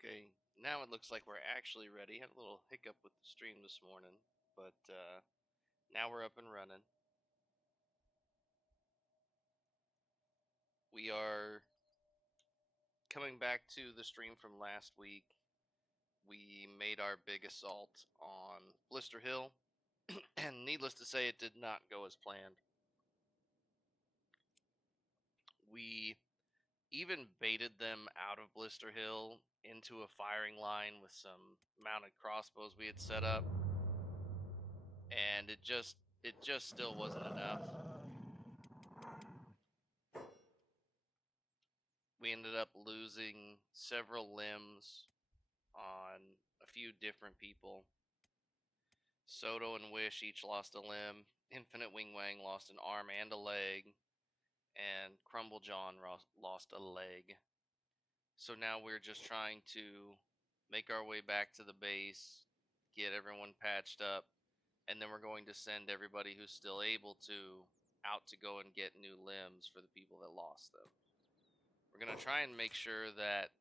Okay, now it looks like we're actually ready. Had a little hiccup with the stream this morning, but now we're up and running. We are coming back to the stream from last week. We made our big assault on Blister Hill, and needless to say, it did not go as planned. We even baited them out of Blister Hill into a firing line with some mounted crossbows we had set up, and it just still wasn't enough. We ended up losing several limbs on a few different people. Soto and Wish each lost a limb. Infinite Wing Wang lost an arm and a leg. And Crumble John lost a leg. So now we're just trying to make our way back to the base, get everyone patched up, and then we're going to send everybody who's still able to out to go and get new limbs for the people that lost them. We're going to try and make sure that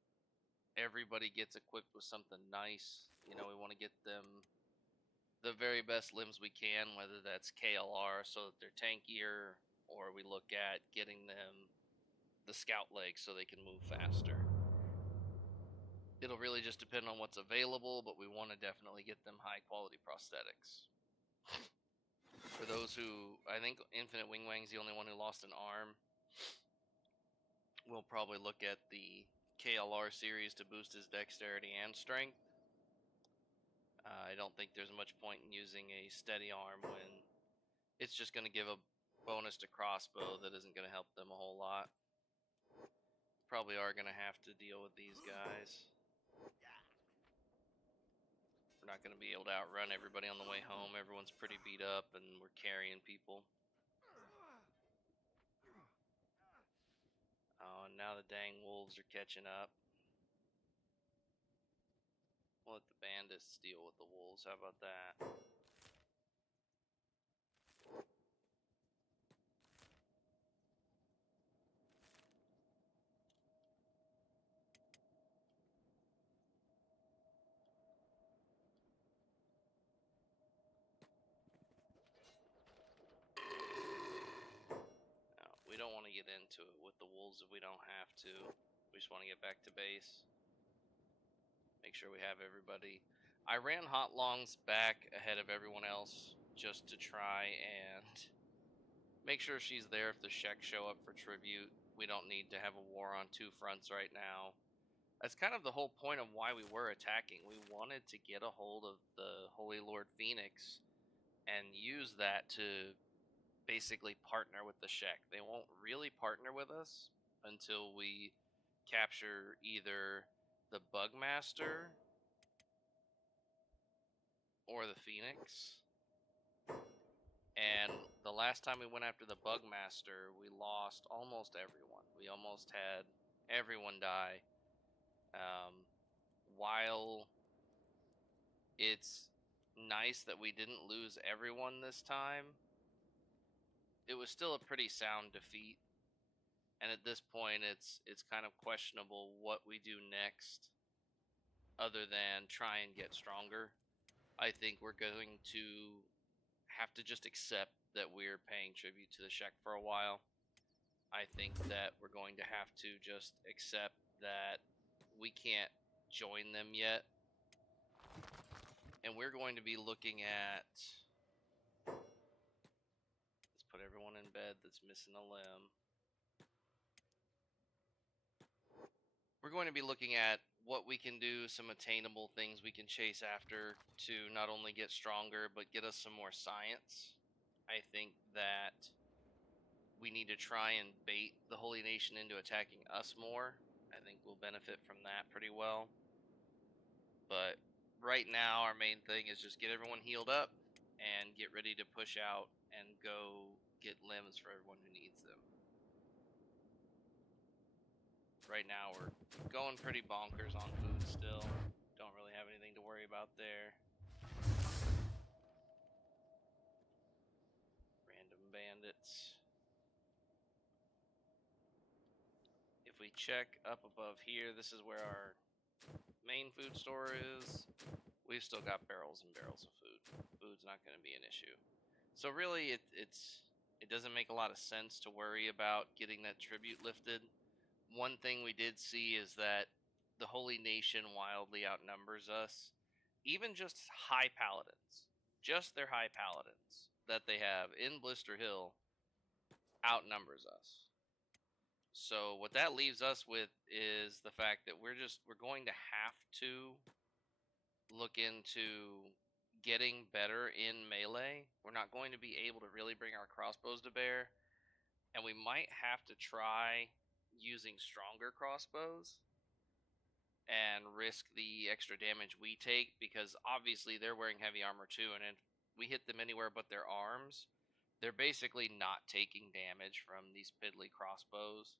everybody gets equipped with something nice. You know, we want to get them the very best limbs we can, whether that's KLR so that they're tankier, or we look at getting them the scout legs so they can move faster. It'll really just depend on what's available, but we want to definitely get them high quality prosthetics. For those who, I think Infinite Wing Wang's the only one who lost an arm. We'll probably look at the KLR series to boost his dexterity and strength. I don't think there's much point in using a steady arm when it's just going to give a bonus to crossbow that isn't going to help them a whole lot. Probably are going to have to deal with these guys. We're not going to be able to outrun everybody on the way home. Everyone's pretty beat up and we're carrying people. Oh, and now the dang wolves are catching up. We'll let the bandits deal with the wolves. How about that? No, we don't want to get into it with the wolves if we don't have to. We just want to get back to base. Make sure we have everybody. I ran Hotlongs back ahead of everyone else just to try and make sure she's there if the Shek show up for tribute. We don't need to have a war on two fronts right now. That's kind of the whole point of why we were attacking. We wanted to get a hold of the Holy Lord Phoenix and use that to basically partner with the Shek. They won't really partner with us until we capture either the Bugmaster or the Phoenix. And the last time we went after the Bugmaster, we lost almost everyone. We almost had everyone die. While it's nice that we didn't lose everyone this time, it was still a pretty sound defeat. And at this point, it's kind of questionable what we do next other than try and get stronger. I think we're going to have to just accept that we're paying tribute to the Shek for a while. I think that we're going to have to just accept that we can't join them yet. And we're going to be looking at... Let's put everyone in bed that's missing a limb. We're going to be looking at what we can do, some attainable things we can chase after to not only get stronger, but get us some more science. I think that we need to try and bait the Holy Nation into attacking us more. I think we'll benefit from that pretty well. But right now, our main thing is just get everyone healed up and get ready to push out and go get limbs for everyone who needs them. Right now, we're going pretty bonkers on food still. Don't really have anything to worry about there. Random bandits. If we check up above here, this is where our main food store is, we've still got barrels and barrels of food. Food's not going to be an issue. So really, it doesn't make a lot of sense to worry about getting that tribute lifted. One thing we did see is that the Holy Nation wildly outnumbers us. Even just high paladins, just their high paladins that they have in Blister Hill outnumbers us. So what that leaves us with is the fact that we're going to have to look into getting better in melee. We're not going to be able to really bring our crossbows to bear, and we might have to try using stronger crossbows and risk the extra damage we take, because obviously they're wearing heavy armor too, and if we hit them anywhere but their arms, they're basically not taking damage from these piddly crossbows.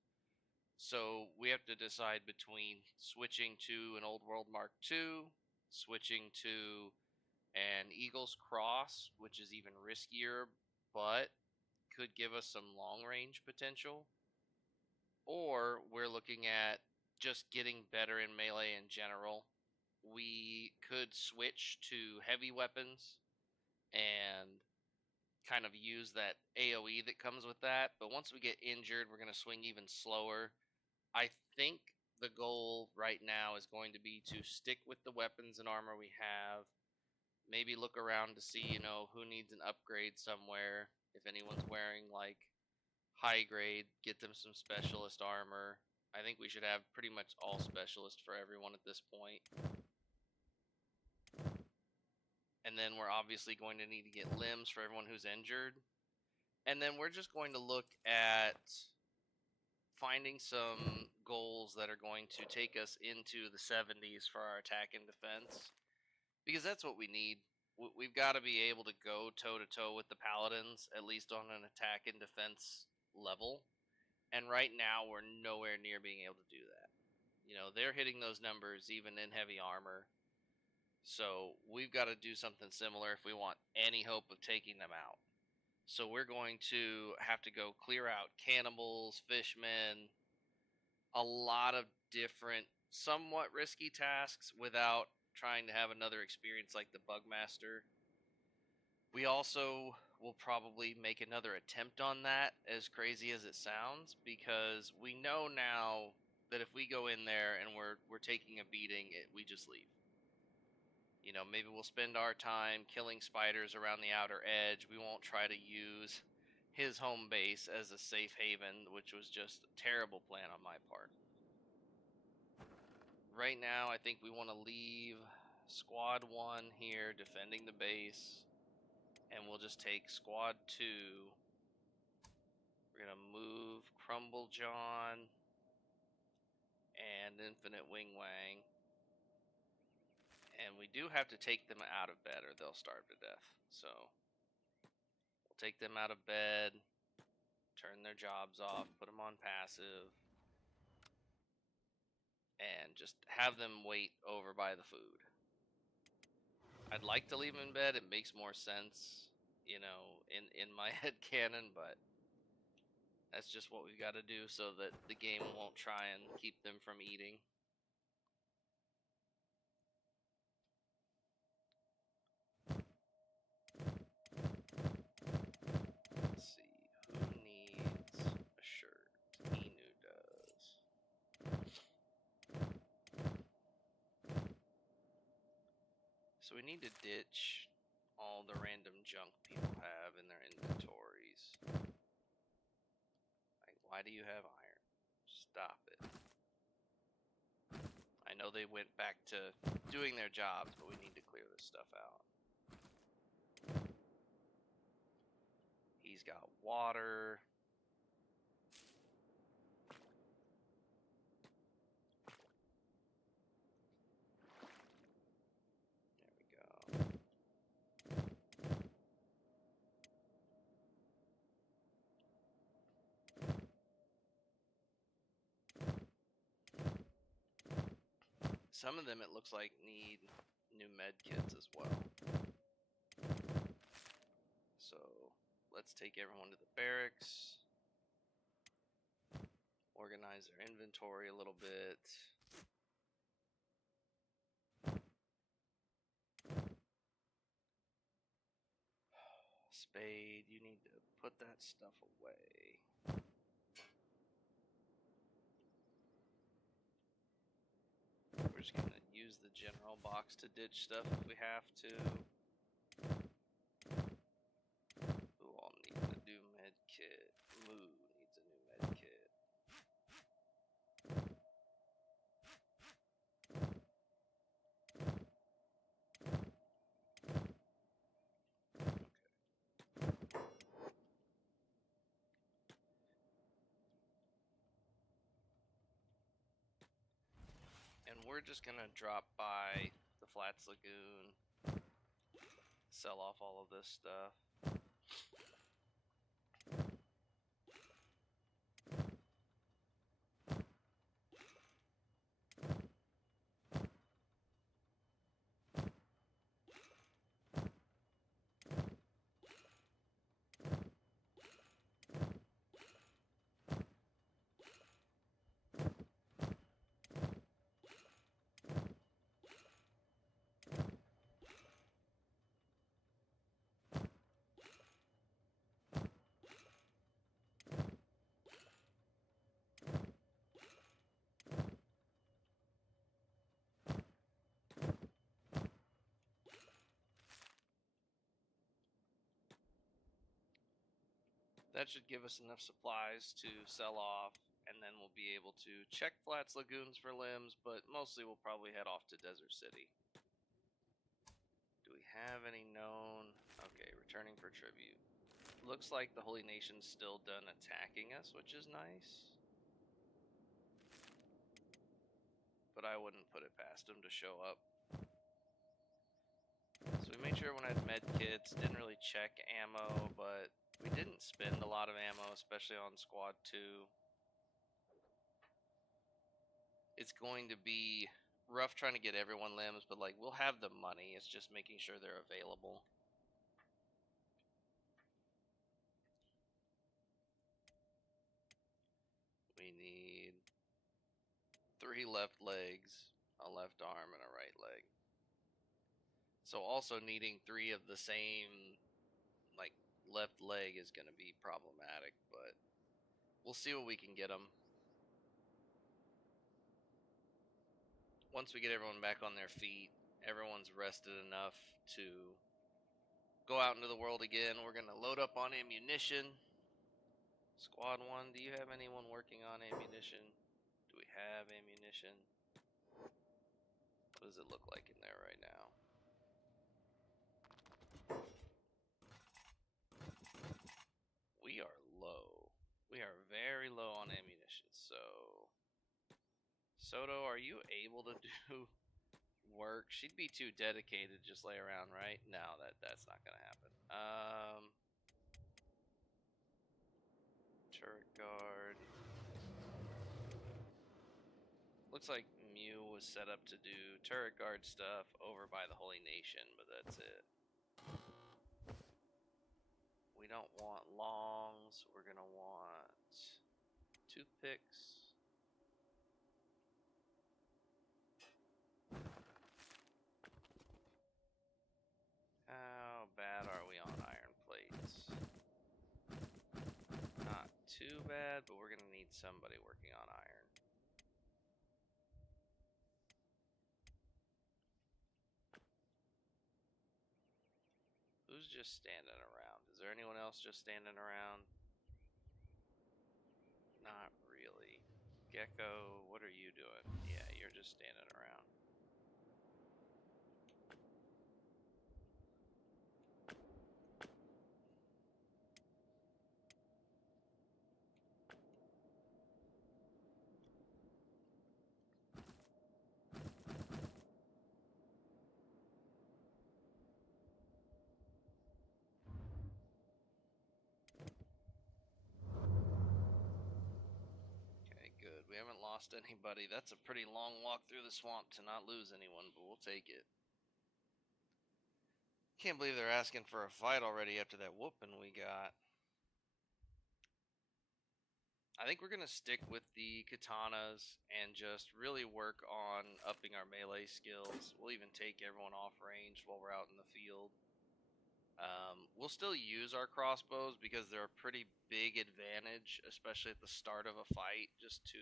So we have to decide between switching to an Old World Mark II, switching to an Eagle's Cross, which is even riskier, but could give us some long range potential, or we're looking at just getting better in melee in general. We could switch to heavy weapons and kind of use that AoE that comes with that, but once we get injured, we're going to swing even slower. I think the goal right now is going to be to stick with the weapons and armor we have. Maybe look around to see, who needs an upgrade somewhere. If anyone's wearing like high grade, get them some specialist armor. I think we should have pretty much all specialists for everyone at this point. And then we're obviously going to need to get limbs for everyone who's injured. And then we're just going to look at finding some goals that are going to take us into the 70s for our attack and defense, because that's what we need. We've got to be able to go toe-to-toe with the paladins, at least on an attack and defense level. And right now, we're nowhere near being able to do that. They're hitting those numbers even in heavy armor. So we've got to do something similar if we want any hope of taking them out. So we're going to have to go clear out cannibals, fishmen, a lot of different, somewhat risky tasks without trying to have another experience like the Bugmaster. We also will probably make another attempt on that, as crazy as it sounds, because we know now that if we go in there and we're taking a beating, we just leave. Maybe we'll spend our time killing spiders around the outer edge. We won't try to use his home base as a safe haven, which was just a terrible plan on my part. Right now, I think we want to leave Squad 1 here defending the base, and we'll just take Squad 2. We're going to move Crumble John and Infinite Wing Wang. And we do have to take them out of bed or they'll starve to death. So we'll take them out of bed, turn their jobs off, put them on passive, and just have them wait over by the food. I'd like to leave them in bed. It makes more sense, in my head canon, but that's just what we've got to do so that the game won't try and keep them from eating. Let's see, who needs a shirt? Inu does. So we need to ditch all the random junk people have in their inventories. Like, why do you have iron? Stop it. I know they went back to doing their jobs, but we need to clear this stuff out. He's got water. There we go. Some of them, it looks like, need new med kits as well. So let's take everyone to the barracks, organize their inventory a little bit. Spade, you need to put that stuff away. We're just gonna use the general box to ditch stuff if we have to. Who all needs a new med kit? Moo needs a new med kit. And we're just gonna drop by the Flats Lagoon, sell off all of this stuff. That should give us enough supplies to sell off, and then we'll be able to check Flats Lagoons for limbs, but mostly we'll probably head off to Desert City. Do we have any known? Okay, returning for tribute. Looks like the Holy Nation's still done attacking us, which is nice. But I wouldn't put it past them to show up. So we made sure everyone had med kits, didn't really check ammo, but we didn't spend a lot of ammo, especially on Squad 2. It's going to be rough trying to get everyone limbs, but like we'll have the money. It's just making sure they're available. We need 3 left legs, a left arm, and a right leg. So also needing 3 of the same like left leg is going to be problematic, but we'll see what we can get them. Once we get everyone back on their feet, everyone's rested enough to go out into the world again. We're going to load up on ammunition. Squad 1, do you have anyone working on ammunition? Do we have ammunition? What does it look like in there right now? We are low. We are very low on ammunition. So, Soto, are you able to do work? She'd be too dedicated to just lay around, right? No, that's not gonna happen. Turret guard. Looks like Mew was set up to do turret guard stuff over by the Holy Nation, but that's it. We don't want longs. We're gonna want toothpicks. How bad are we on iron plates? Not too bad, but we're gonna need somebody working on iron. Who's just standing around? Is there anyone else just standing around? Not really. Gecko, what are you doing? Yeah, you're just standing around. Good. We haven't lost anybody. That's a pretty long walk through the swamp to not lose anyone, but we'll take it. Can't believe they're asking for a fight already after that whooping we got. I think we're going to stick with the katanas and just really work on upping our melee skills. We'll even take everyone off range while we're out in the field. We'll still use our crossbows because they're a pretty big advantage, especially at the start of a fight, just to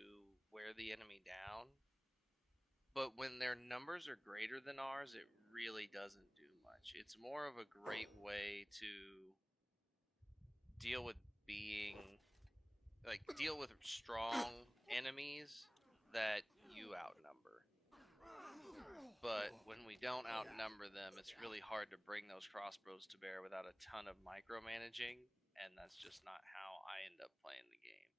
wear the enemy down. But when their numbers are greater than ours, it really doesn't do much. It's more of a great way to deal with being deal with strong enemies that you outnumber. But when we don't outnumber them, it's really hard to bring those crossbows to bear without a ton of micromanaging, and that's just not how I end up playing the game.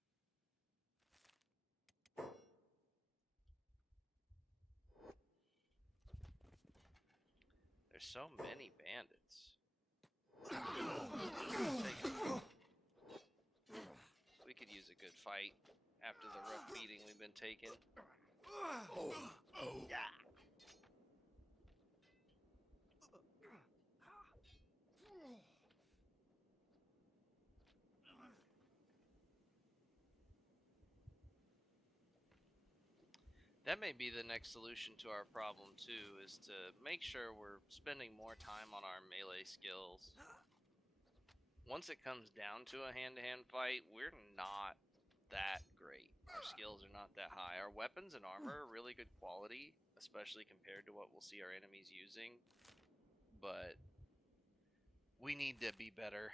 There's so many bandits. We could use a good fight after the rough beating we've been taking. Yeah. That may be the next solution to our problem too, is to make sure we're spending more time on our melee skills. Once it comes down to a hand-to-hand fight, we're not that great. Our skills are not that high. Our weapons and armor are really good quality, especially compared to what we'll see our enemies using. But we need to be better.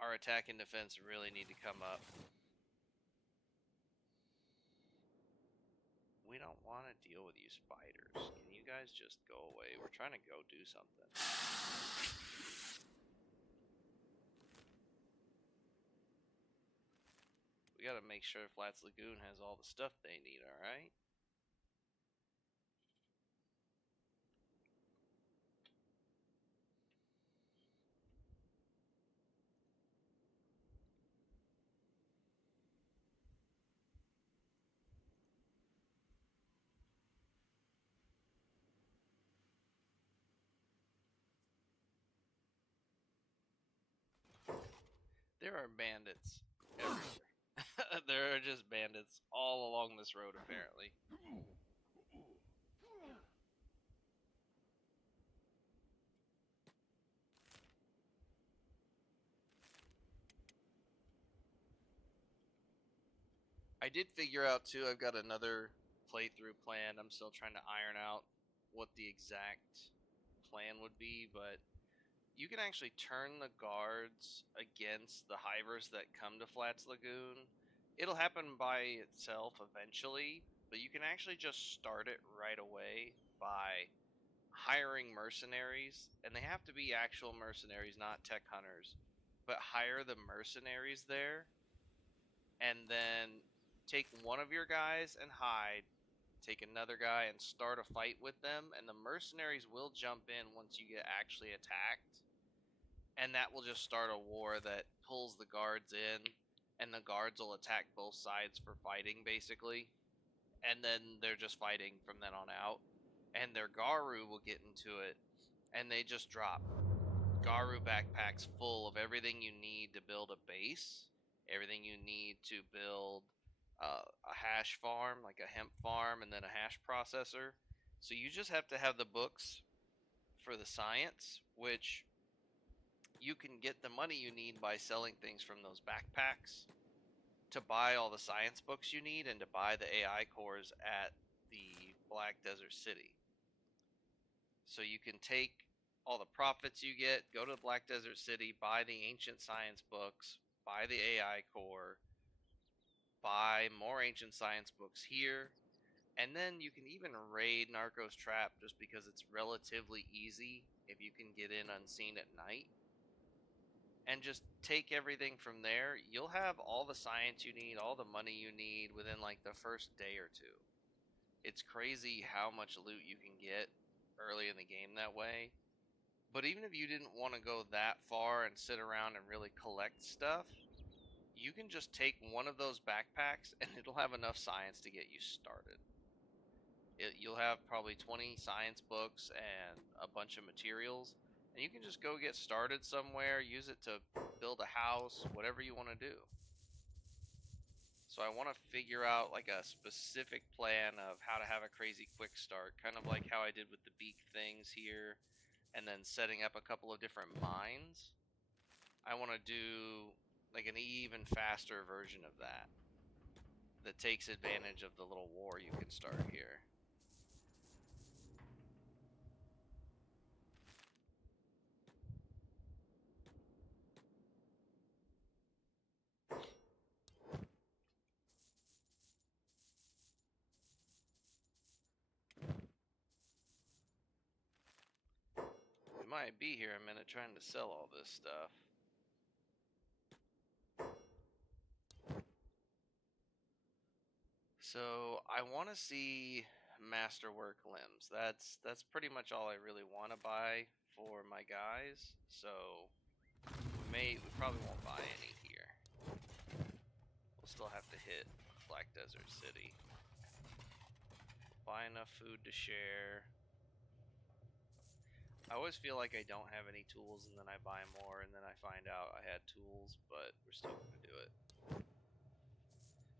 Our attack and defense really need to come up. We don't want to deal with you spiders. Can you guys just go away? We're trying to go do something. We gotta make sure Flats Lagoon has all the stuff they need, alright? There are bandits everywhere. There are just bandits all along this road, apparently. I did figure out, too, I've got another playthrough planned. I'm still trying to iron out what the exact plan would be, but you can actually turn the guards against the hivers that come to Flats Lagoon. It'll happen by itself eventually, but you can actually just start it right away by hiring mercenaries, and they have to be actual mercenaries, not tech hunters, but hire the mercenaries there, and then take one of your guys and hide, take another guy and start a fight with them, and the mercenaries will jump in once you get actually attacked, and that will just start a war that pulls the guards in, and the guards will attack both sides for fighting, basically, and then they're just fighting from then on out, and their Garu will get into it, and they just drop Garu backpacks full of everything you need to build a base, everything you need to build a hash farm, like a hemp farm, and then a hash processor. So you just have to have the books for the science, which you can get the money you need by selling things from those backpacks to buy all the science books you need and to buy the AI cores at the Black Desert City. So you can take all the profits you get, go to the Black Desert City, buy the ancient science books, buy the AI core, buy more ancient science books here, and then you can even raid Narco's Trap just because it's relatively easy if you can get in unseen at night. And just take everything from there. You'll have all the science you need, all the money you need within like the first day or two. It's crazy how much loot you can get early in the game that way. But even if you didn't want to go that far and sit around and really collect stuff, you can just take one of those backpacks and it'll have enough science to get you started. You'll have probably 20 science books and a bunch of materials, and you can just go get started somewhere, use it to build a house, whatever you want to do. So I want to figure out like a specific plan of how to have a crazy quick start, kind of like how I did with the beak things here. and then setting up a couple of different mines. I want to do like an even faster version of that that takes advantage of the little war you can start here. We might be here a minute trying to sell all this stuff. So I want to see masterwork limbs. That's pretty much all I really want to buy for my guys. So we probably won't buy any here. We'll still have to hit Black Desert City. Buy enough food to share. I always feel like I don't have any tools and then I buy more and then I find out I had tools, but we're still gonna do it.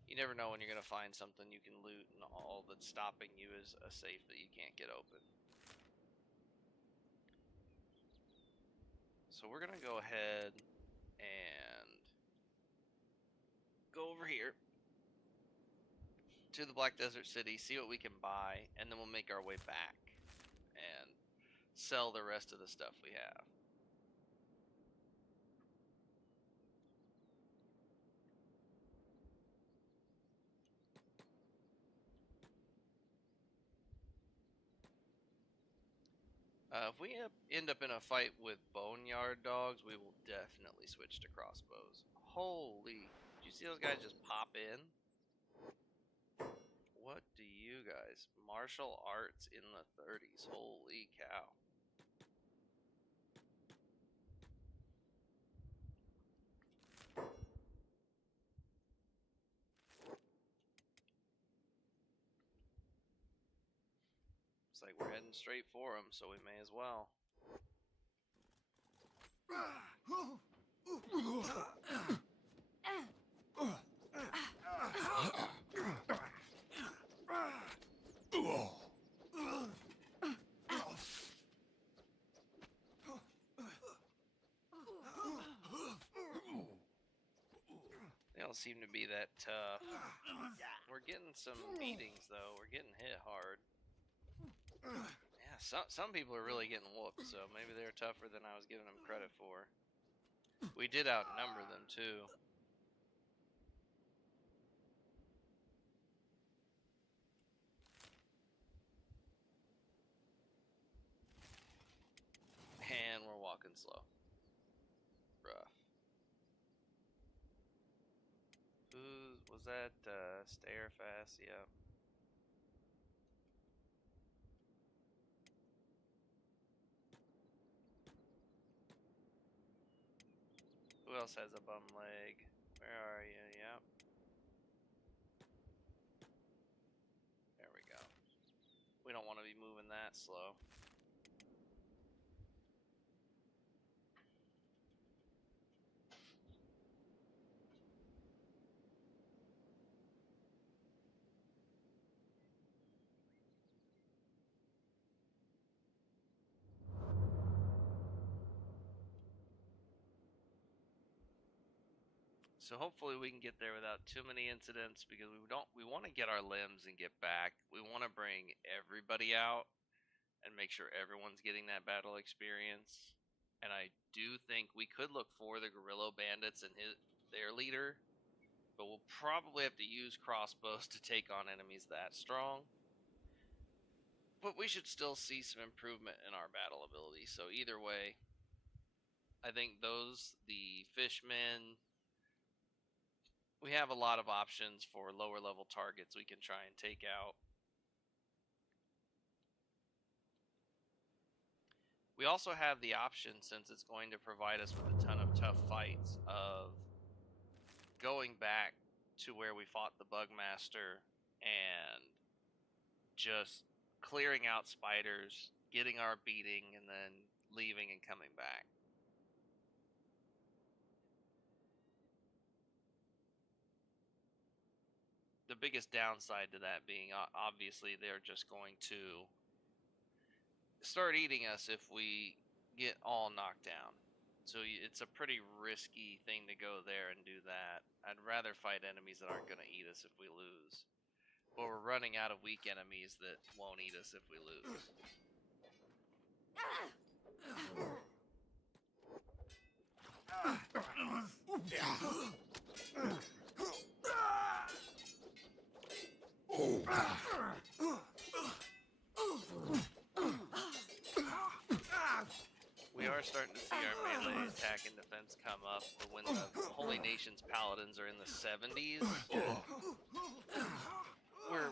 You never know when you're gonna find something you can loot and all that's stopping you is a safe that you can't get open. So we're gonna go ahead and go over here to the Black Desert City, see what we can buy, and then we'll make our way back and sell the rest of the stuff we have. If we end up in a fight with boneyard dogs, we will definitely switch to crossbows. Holy, did you see those guys just pop in? What do you guys? Martial arts in the 30s. Holy cow. Looks like we're heading straight for them, so we may as well. They don't seem to be that tough. We're getting some beatings, though. We're getting hit hard. Yeah, some people are really getting whooped, so maybe they're tougher than I was giving them credit for. We did outnumber them, too. And we're walking slow. Rough. Who was that? Stare fast, yeah. Who else has a bum leg? Where are you? Yep. There we go. We don't want to be moving that slow. So hopefully we can get there without too many incidents because we want to get our limbs and get back. We want to bring everybody out and make sure everyone's getting that battle experience. And I do think we could look for the Guerrilla Bandits and their leader, but we'll probably have to use crossbows to take on enemies that strong. But we should still see some improvement in our battle ability. So either way, I think the fishmen, we have a lot of options for lower level targets we can try and take out. We also have the option, since it's going to provide us with a ton of tough fights, of going back to where we fought the Bugmaster and just clearing out spiders, getting our beating, and then leaving and coming back. The biggest downside to that being, obviously, they're just going to start eating us if we get all knocked down. So it's a pretty risky thing to go there and do that. I'd rather fight enemies that aren't going to eat us if we lose. But we're running out of weak enemies that won't eat us if we lose. We are starting to see our melee attack and defense come up, but when the Holy Nation's paladins are in the 70s,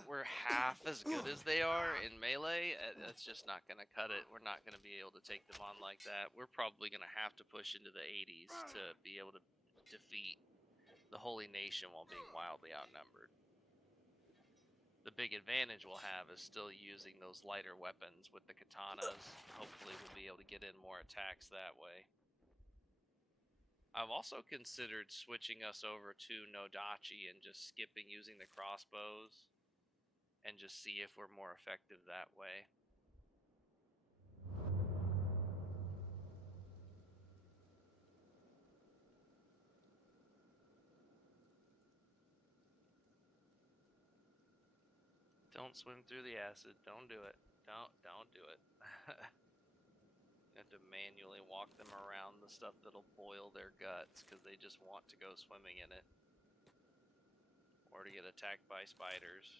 we're half as good as they are in melee. That's just not going to cut it. We're not going to be able to take them on like that. We're probably going to have to push into the 80s to be able to defeat the Holy Nation while being wildly outnumbered. The big advantage we'll have is still using those lighter weapons with the katanas. Hopefully we'll be able to get in more attacks that way. I've also considered switching us over to Nodachi and just skipping using the crossbows and just see if we're more effective that way. Don't swim through the acid. Don't do it. Don't do it. You have to manually walk them around the stuff that'll boil their guts because they just want to go swimming in it. Or to get attacked by spiders.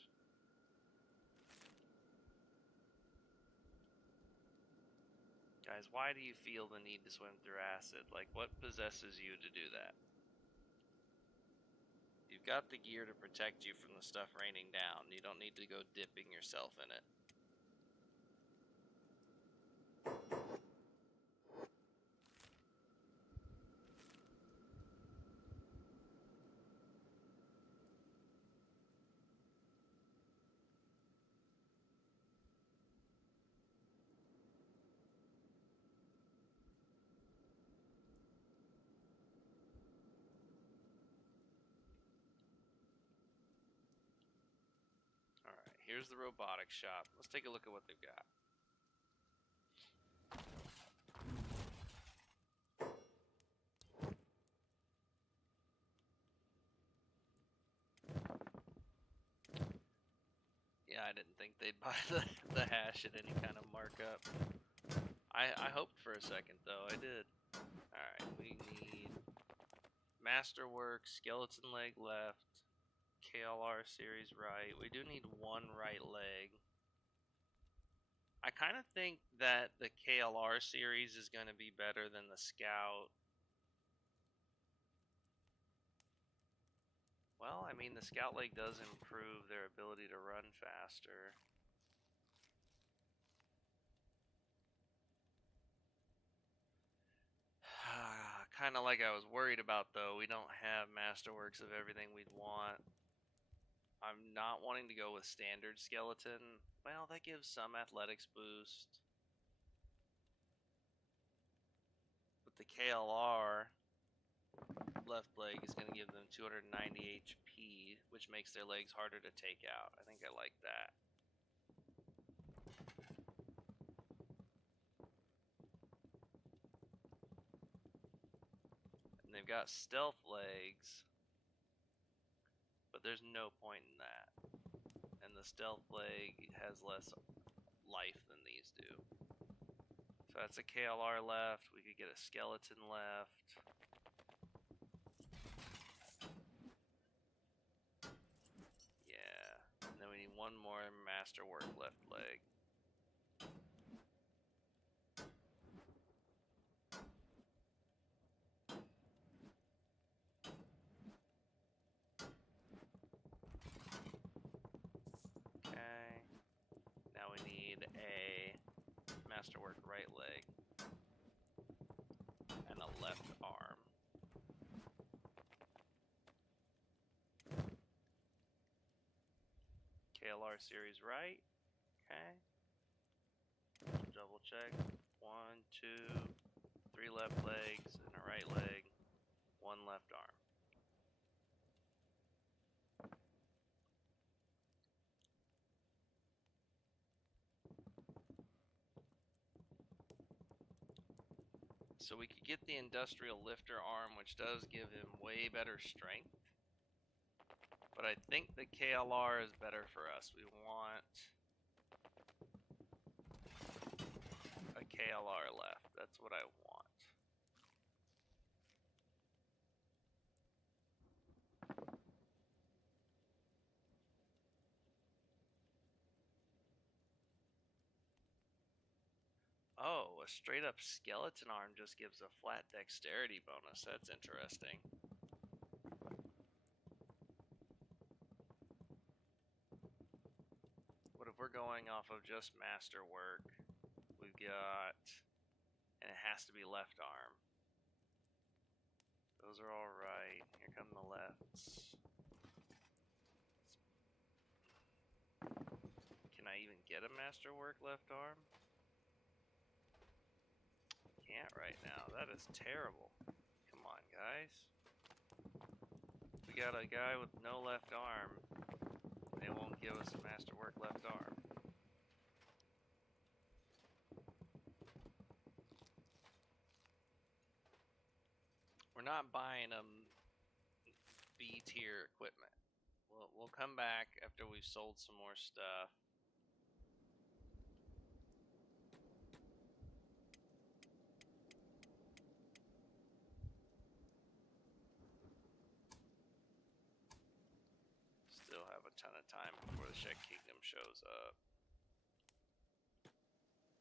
Guys, why do you feel the need to swim through acid? Like, what possesses you to do that? You've got the gear to protect you from the stuff raining down. You don't need to go dipping yourself in it. Alright, here's the robotics shop. Let's take a look at what they've got. Yeah, I didn't think they'd buy the hash at any kind of markup. I hoped for a second, though. I did. Alright, we need Masterwork, Skeleton Leg left, KLR series right. We do need one right leg. I kind of think that the KLR series is going to be better than the Scout. Well, I mean, the Scout leg does improve their ability to run faster. Kind of like I was worried about, though. We don't have Masterworks of everything we'd want. I'm not wanting to go with standard skeleton. Well, that gives some athletics boost. But the KLR left leg is going to give them 290 HP, which makes their legs harder to take out. I think I like that. And they've got stealth legs, but there's no point in that. And the stealth leg has less life than these do. So that's a KLR left. We could get a skeleton left. Yeah. And then we need one more Masterwork left leg. Now we need a Masterwork right leg and a left arm. KLR series right. Okay. Double check. 1, 2, 3 left legs and a right leg. 1 left arm. So we could get the industrial lifter arm, which does give him way better strength. But I think the KLR is better for us. We want a KLR left. That's what I want. Oh, a straight up skeleton arm just gives a flat dexterity bonus. That's interesting. What if we're going off of just masterwork? We've got, and it has to be left arm. Those are all right. Here come the lefts. Can I even get a masterwork left arm? Can't right now. That is terrible. Come on, guys. We got a guy with no left arm. They won't give us a masterwork left arm. We're not buying them B tier equipment. We'll come back after we've sold some more stuff. Still have a ton of time before the Czech Kingdom shows up.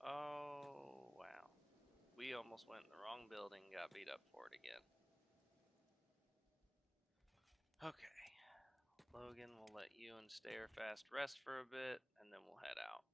Oh, wow. We almost went in the wrong building and got beat up for it again. Okay. Logan, we'll let you and Stair fast rest for a bit, and then we'll head out.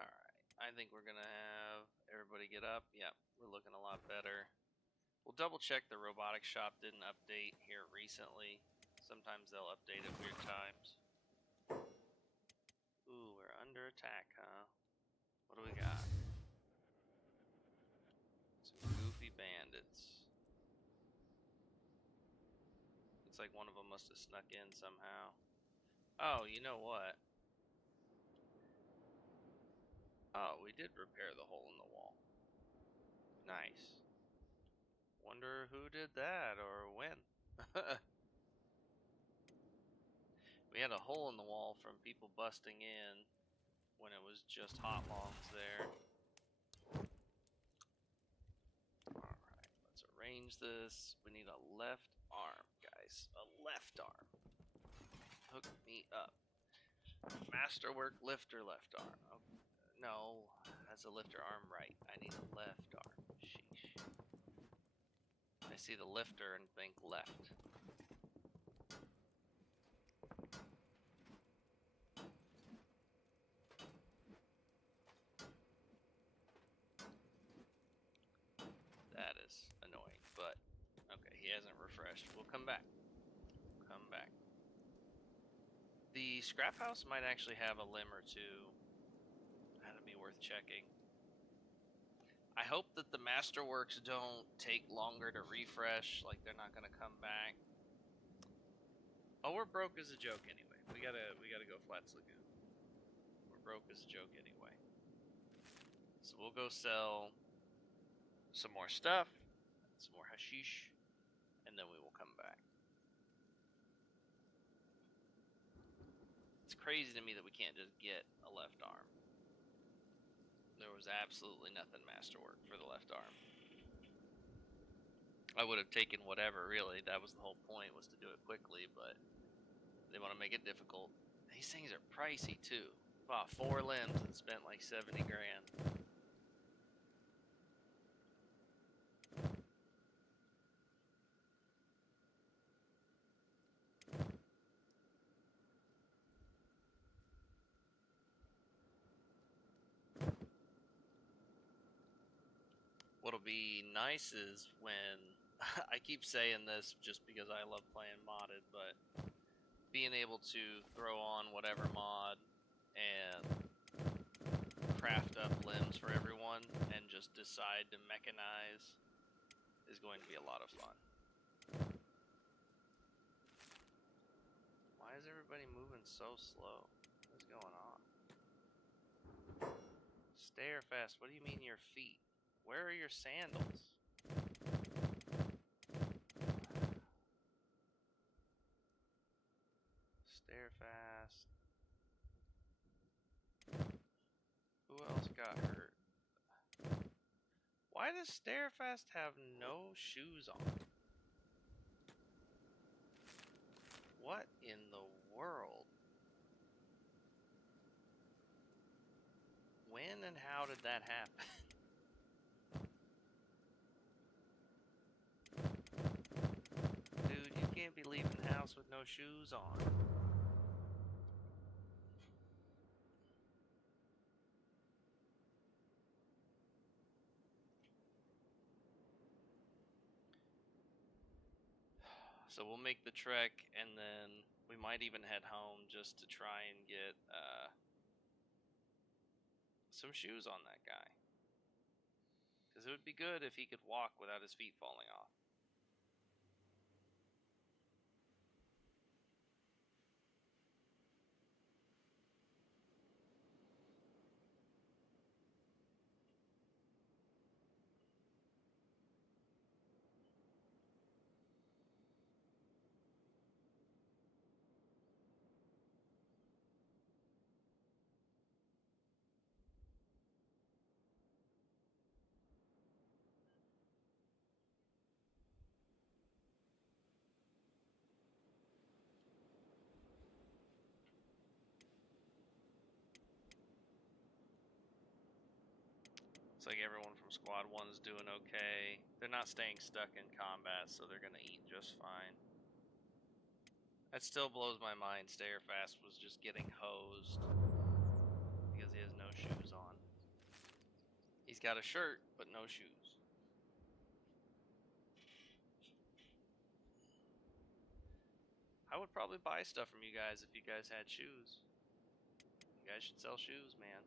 Alright, I think we're gonna have everybody get up. Yep, we're looking a lot better. We'll double check the robotics shop didn't update here recently. Sometimes they'll update at weird times. Ooh, we're under attack, huh? What do we got? Some goofy bandits. Looks like one of them must have snuck in somehow. Oh, you know what? Oh, we did repair the hole in the wall. Nice. Wonder who did that or when. We had a hole in the wall from people busting in when it was just Hotlongs there. Alright, let's arrange this. We need a left arm, guys. A left arm. Hook me up. Masterwork lifter left arm. Oh, no, that's a lifter arm right. I need a left arm. Sheesh. I see the lifter and think left. That is annoying, but okay, he hasn't refreshed. We'll come back. Come back. The scrap house might actually have a limb or two. That'd be worth checking. I hope that the masterworks don't take longer to refresh, like they're not gonna come back. Oh, we're broke as a joke anyway. We gotta go Flats Lagoon. We're broke as a joke anyway. So we'll go sell some more stuff, some more hashish, and then we will come back. It's crazy to me that we can't just get a left arm. There was absolutely nothing masterwork for the left arm. I would have taken whatever, really. That was the whole point, was to do it quickly, but they want to make it difficult. These things are pricey, too. Bought 4 limbs and spent like 70 grand. What'll be nice is when I keep saying this just because I love playing modded, but being able to throw on whatever mod and craft up limbs for everyone and just decide to mechanize is going to be a lot of fun. Why is everybody moving so slow? What's going on? Stare fast. What do you mean your feet? Where are your sandals? Stare fast. Who else got hurt? Why does Stare fast have no shoes on? What in the world? When and how did that happen? Dude, you can't be leaving the house with no shoes on. So we'll make the trek, and then we might even head home just to try and get some shoes on that guy. Because it would be good if he could walk without his feet falling off. Looks like everyone from Squad 1's doing okay. They're not staying stuck in combat, so they're going to eat just fine. That still blows my mind. Stare fast was just getting hosed because he has no shoes on. He's got a shirt, but no shoes. I would probably buy stuff from you guys if you guys had shoes. You guys should sell shoes, man.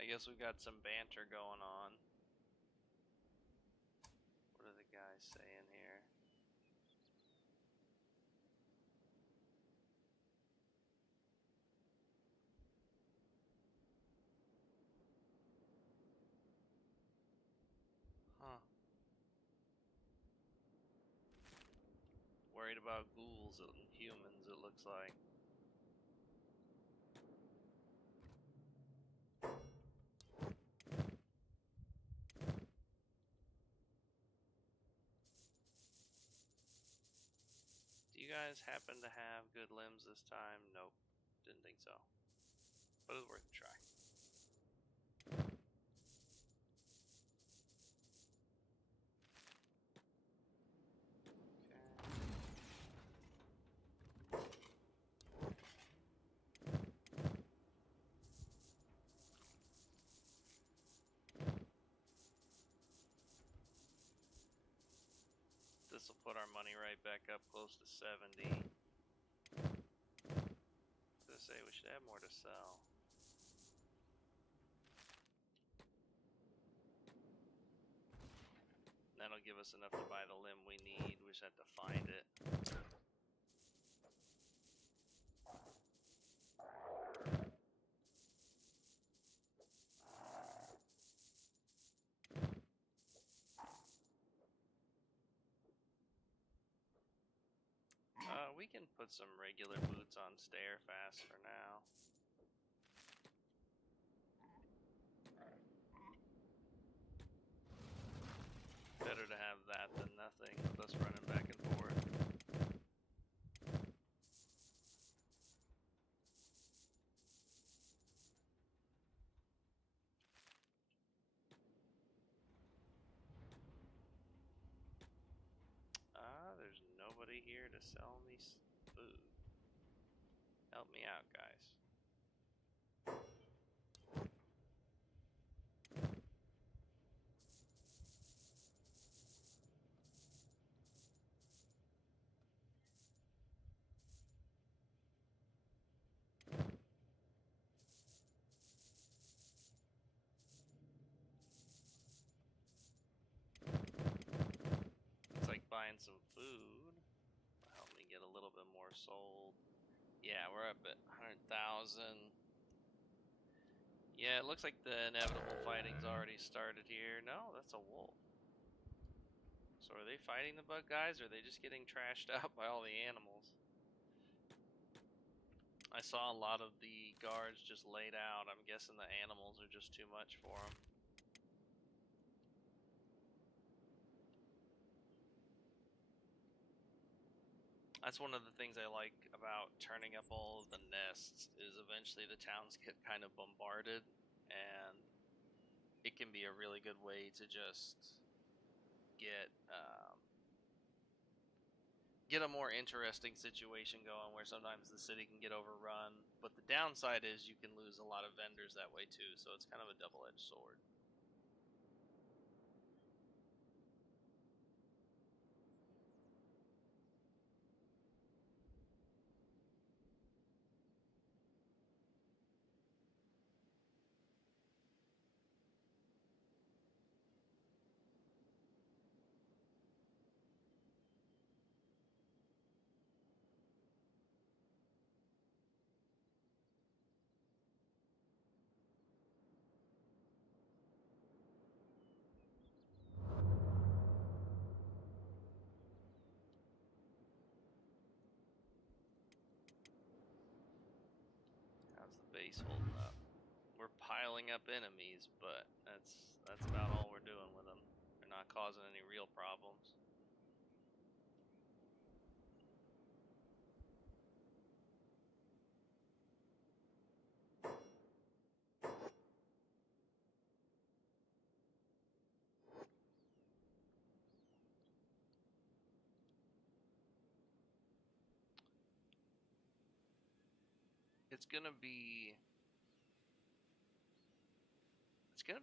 I guess we've got some banter going on. What are the guys saying here? Huh. Worried about ghouls and humans, it looks like. Do you guys happen to have good limbs this time? Nope. Didn't think so. But it was worth a try. This will put our money right back up close to 70. I was gonna say we should have more to sell. That'll give us enough to buy the limb we need. We just have to find it. We can put some regular boots on stair fast for now. Better to have that than nothing with us running back and forth. There's nobody here to sell me food. Help me out, guys. It's like buying some food. Help me get a little bit more sold. Yeah, we're up at 100,000. Yeah, it looks like the inevitable fighting's already started here. No, that's a wolf. So are they fighting the bug guys, or are they just getting trashed out by all the animals? I saw a lot of the guards just laid out. I'm guessing the animals are just too much for them. That's one of the things I like about turning up all of the nests, is eventually the towns get kind of bombarded, and it can be a really good way to just get get a more interesting situation going, where sometimes the city can get overrun, but the downside is you can lose a lot of vendors that way too, so it's kind of a double-edged sword. How's the base holding up? We're piling up enemies, but that's about all we're doing with them. They're not causing any real problems. It's gonna be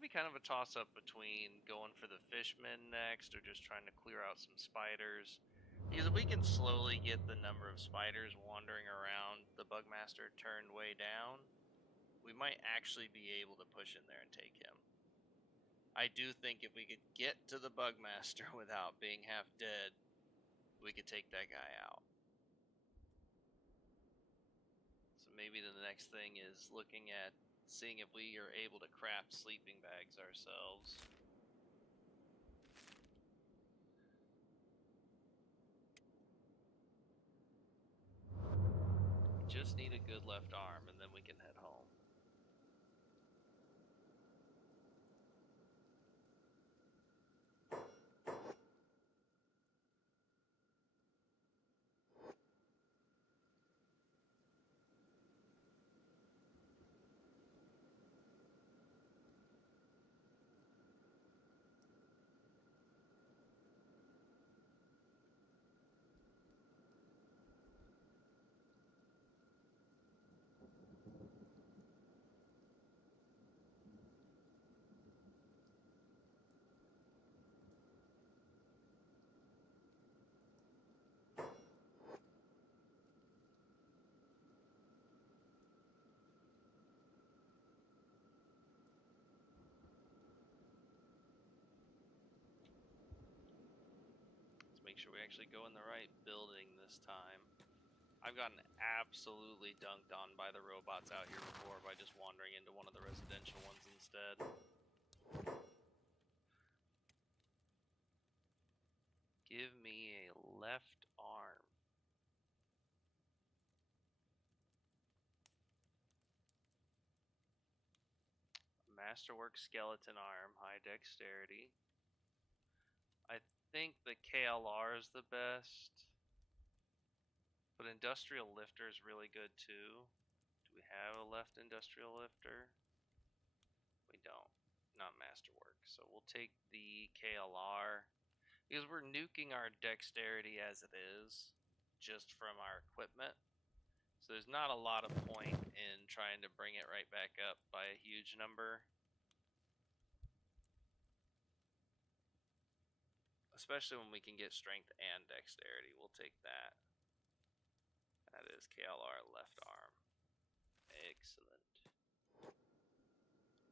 kind of a toss-up between going for the fishmen next or just trying to clear out some spiders. Because if we can slowly get the number of spiders wandering around the Bugmaster turned way down, we might actually be able to push in there and take him. I do think if we could get to the Bugmaster without being half dead, we could take that guy out. So maybe the next thing is looking at seeing if we are able to craft sleeping bags ourselves. We just need a good left arm and then we can head home. make sure we actually go in the right building this time. I've gotten absolutely dunked on by the robots out here before by just wandering into one of the residential ones instead. Give me a left arm. Masterwork skeleton arm, high dexterity. I think the KLR is the best. But industrial lifter is really good too. Do we have a left industrial lifter? We don't. Not masterwork. So we'll take the KLR. Because we're nuking our dexterity as it is, just from our equipment. So there's not a lot of point in trying to bring it right back up by a huge number. Especially when we can get strength and dexterity. We'll take that. That is KLR left arm. Excellent.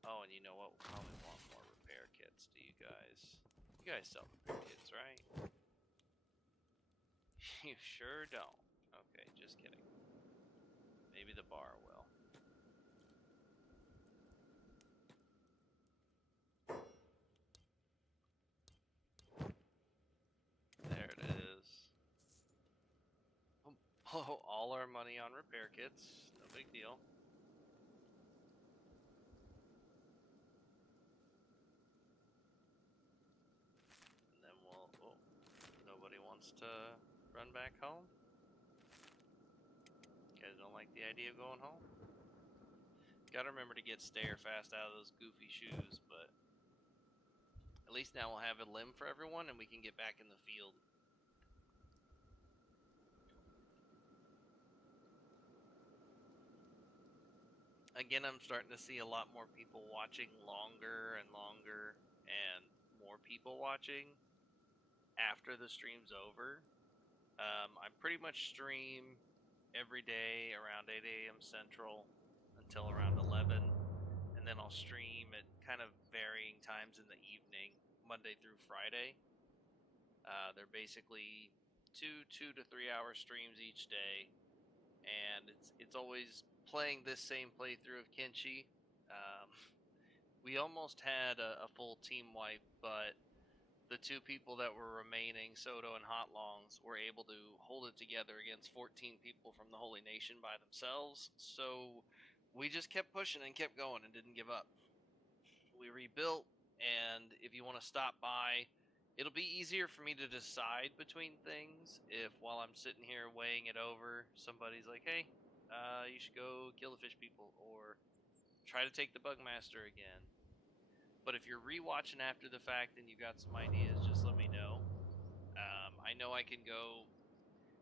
Oh, and you know what? We'll probably want more repair kits. Do you guys? You guys sell repair kits, right? You sure don't. Okay, just kidding. Maybe the bar will. There it is. Blow all our money on repair kits. No big deal. And then we'll... Oh, nobody wants to run back home? You guys don't like the idea of going home? Gotta remember to get stair fast out of those goofy shoes, but... At least now we'll have a limb for everyone and we can get back in the field. Again, I'm starting to see a lot more people watching longer and longer, and more people watching after the stream's over. I pretty much stream every day around 8 a.m. Central until around 11, and then I'll stream at kind of varying times in the evening, Monday through Friday. They're basically 2 to 3 hour streams each day, and it's always playing this same playthrough of Kenshi. We almost had a full team wipe, but the two people that were remaining, Soto and Hotlongs, were able to hold it together against 14 people from the Holy Nation by themselves. So we just kept pushing and kept going and didn't give up. We rebuilt, and if you want to stop by, it'll be easier for me to decide between things if while I'm sitting here weighing it over, somebody's like, hey, you should go kill the fish people, or try to take the Bugmaster again. But if you're rewatching after the fact and you got some ideas, just let me know. I know I can go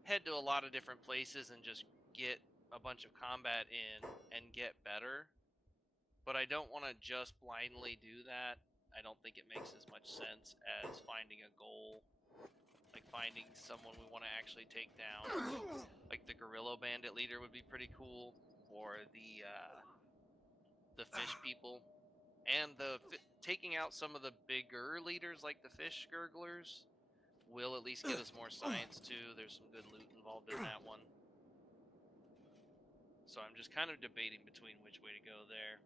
head to a lot of different places and just get a bunch of combat in and get better. But I don't want to just blindly do that. I don't think it makes as much sense as finding a goal. Like finding someone we want to actually take down. Like the Gorilla Bandit leader would be pretty cool. Or the fish people. And taking out some of the bigger leaders like the fish gurglers will at least get us more science too. There's some good loot involved in that one. So I'm just kind of debating between which way to go there.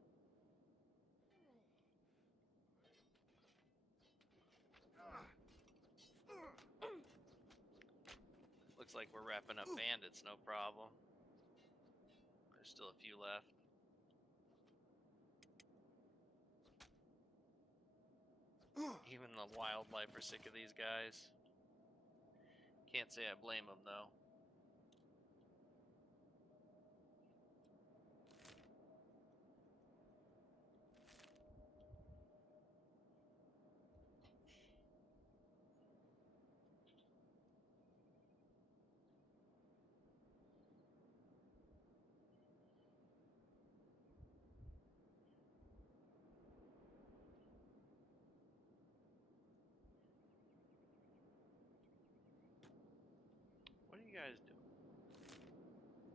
Looks like we're wrapping up bandits, no problem. There's still a few left. Even the wildlife are sick of these guys. Can't say I blame them though. What are you guys doing?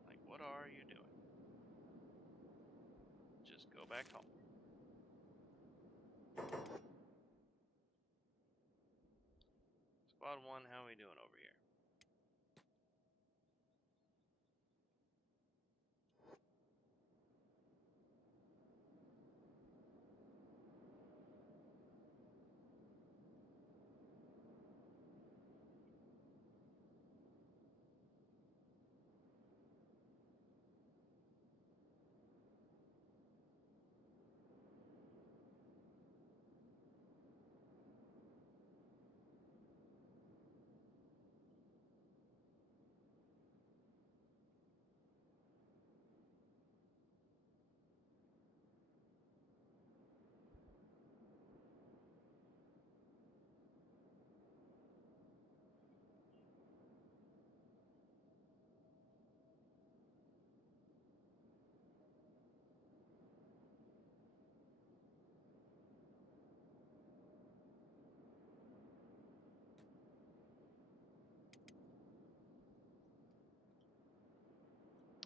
Like, what are you doing? Just go back home. Squad Squad 1, how are we doing over here?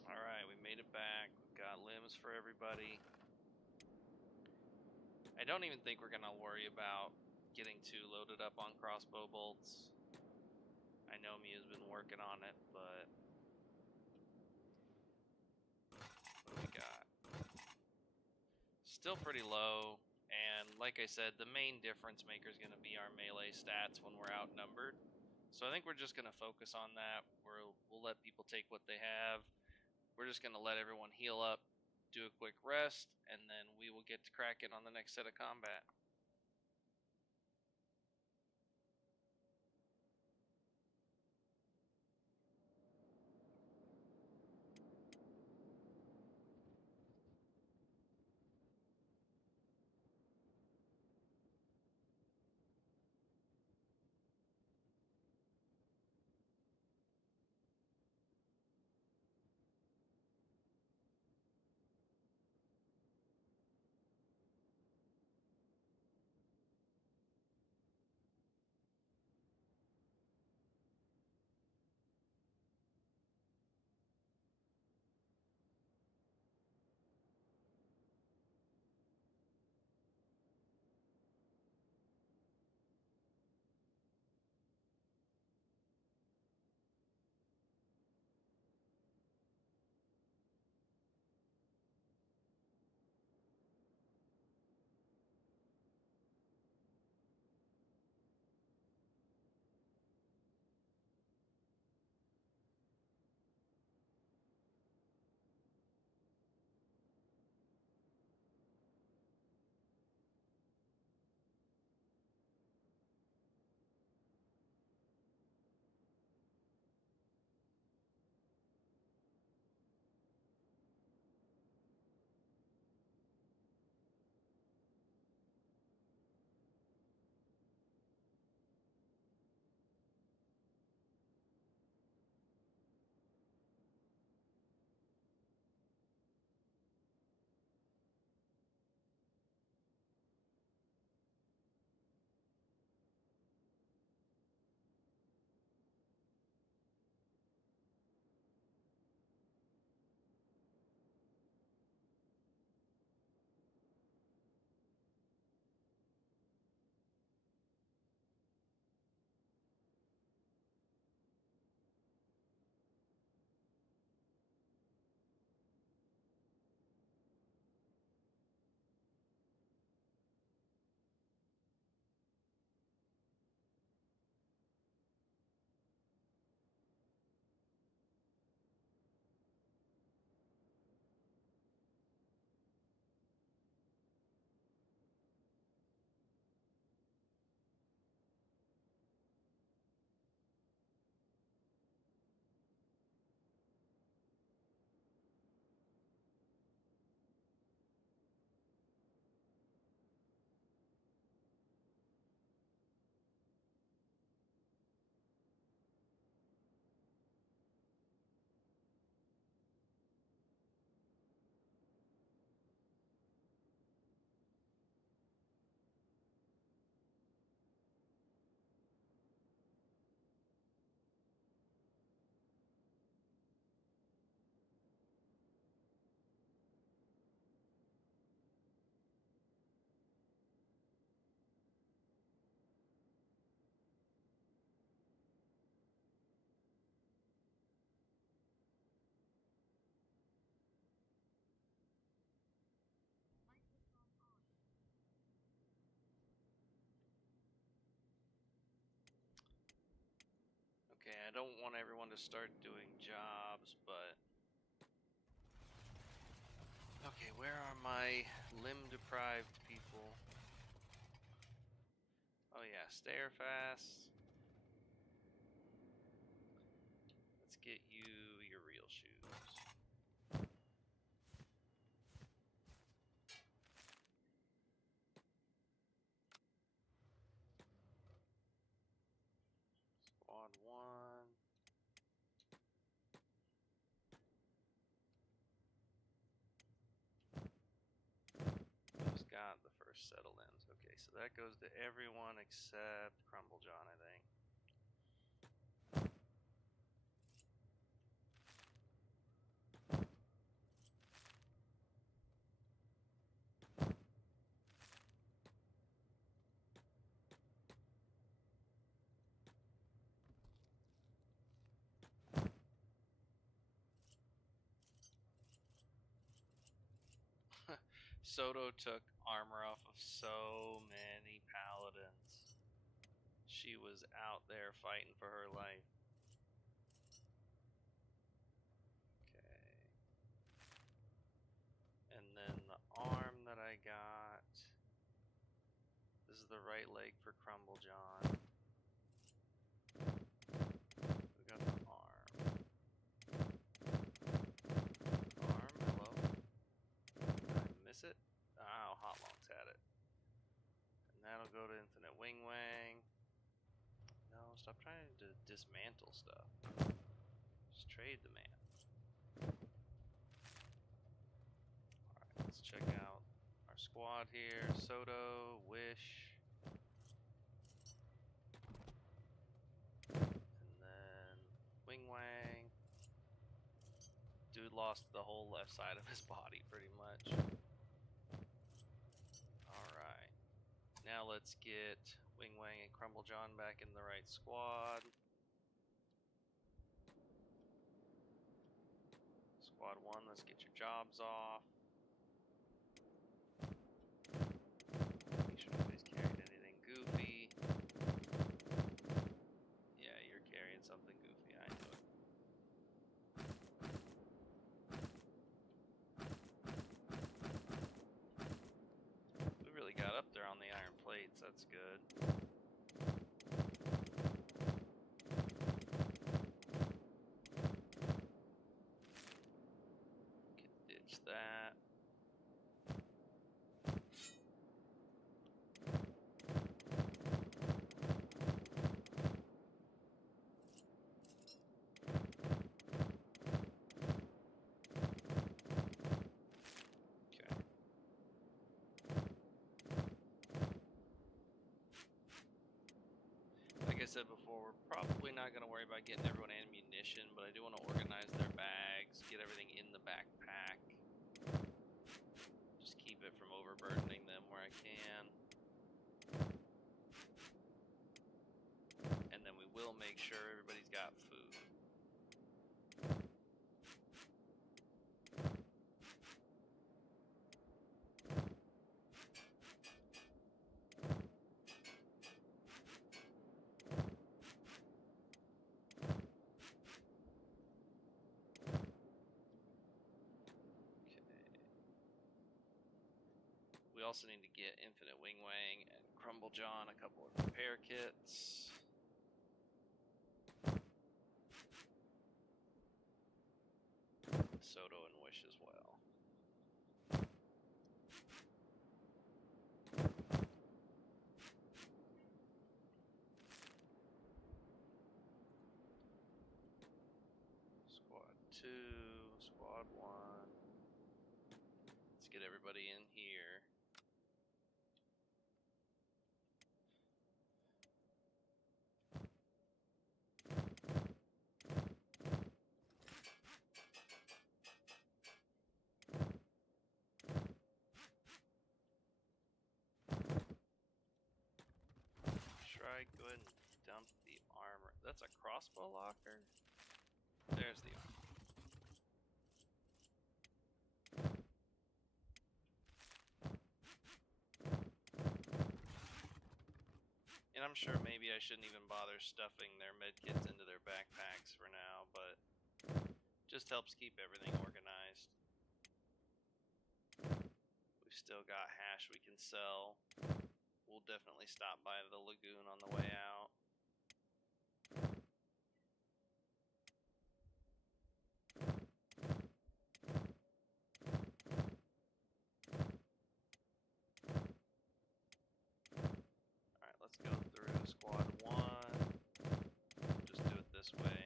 Alright, we made it back. We've got limbs for everybody. I don't even think we're going to worry about getting too loaded up on crossbow bolts. I know Mia's been working on it, but what do we got? Still pretty low, and like I said, the main difference maker is going to be our melee stats when we're outnumbered. So I think we're just going to focus on that. We'll let people take what they have. We're just going to let everyone heal up, do a quick rest, and then we will get to cracking on the next set of combat. don't want everyone to start doing jobs, but... Okay, where are my limb-deprived people? Oh yeah, stare fast. Let's get you your real shoes. Squad 1. Who's got the first set of limbs? Okay, so that goes to everyone except Crumble John, I think. Soto took armor off of so many paladins. She was out there fighting for her life. Okay. And then the arm that I got. This is the right leg for Crumble John. We got the arm. Arm, hello? Did I miss it? Oh, Hotlongs had it. And that'll go to Infinite Wing Wang. No, stop trying to dismantle stuff. Just trade the man. Alright, let's check out our squad here. Soto, Wish. And then Wing Wang. Dude lost the whole left side of his body pretty much. Alright. Now let's get Wing Wang and Crumble John back in the right squad. Squad 1, let's get your jobs off. Make sure nobody's carrying anything goofy. Yeah, you're carrying something goofy, I know it. We really got up there on the iron plates, that's good. Can ditch that. Like I said before, we're probably not going to worry about getting everyone ammunition, but I do want to organize their bags, get everything in the backpack. Just keep it from overburdening them where I can. And then we will make sure everybody's got food. We also need to get Infinite Wing Wang and Crumble John a couple of repair kits. Soto and Wish as well. Squad 2, Squad 1. Let's get everybody in here. Shrike, go ahead and dump the armor. That's a crossbow locker? There's the armor. And I'm I'm sure maybe I shouldn't even bother stuffing their medkits into their backpacks for now, but just helps keep everything organized. We've still got hash we can sell. We'll definitely stop by the lagoon on the way out. Alright, let's go through squad 1. Just do it this way.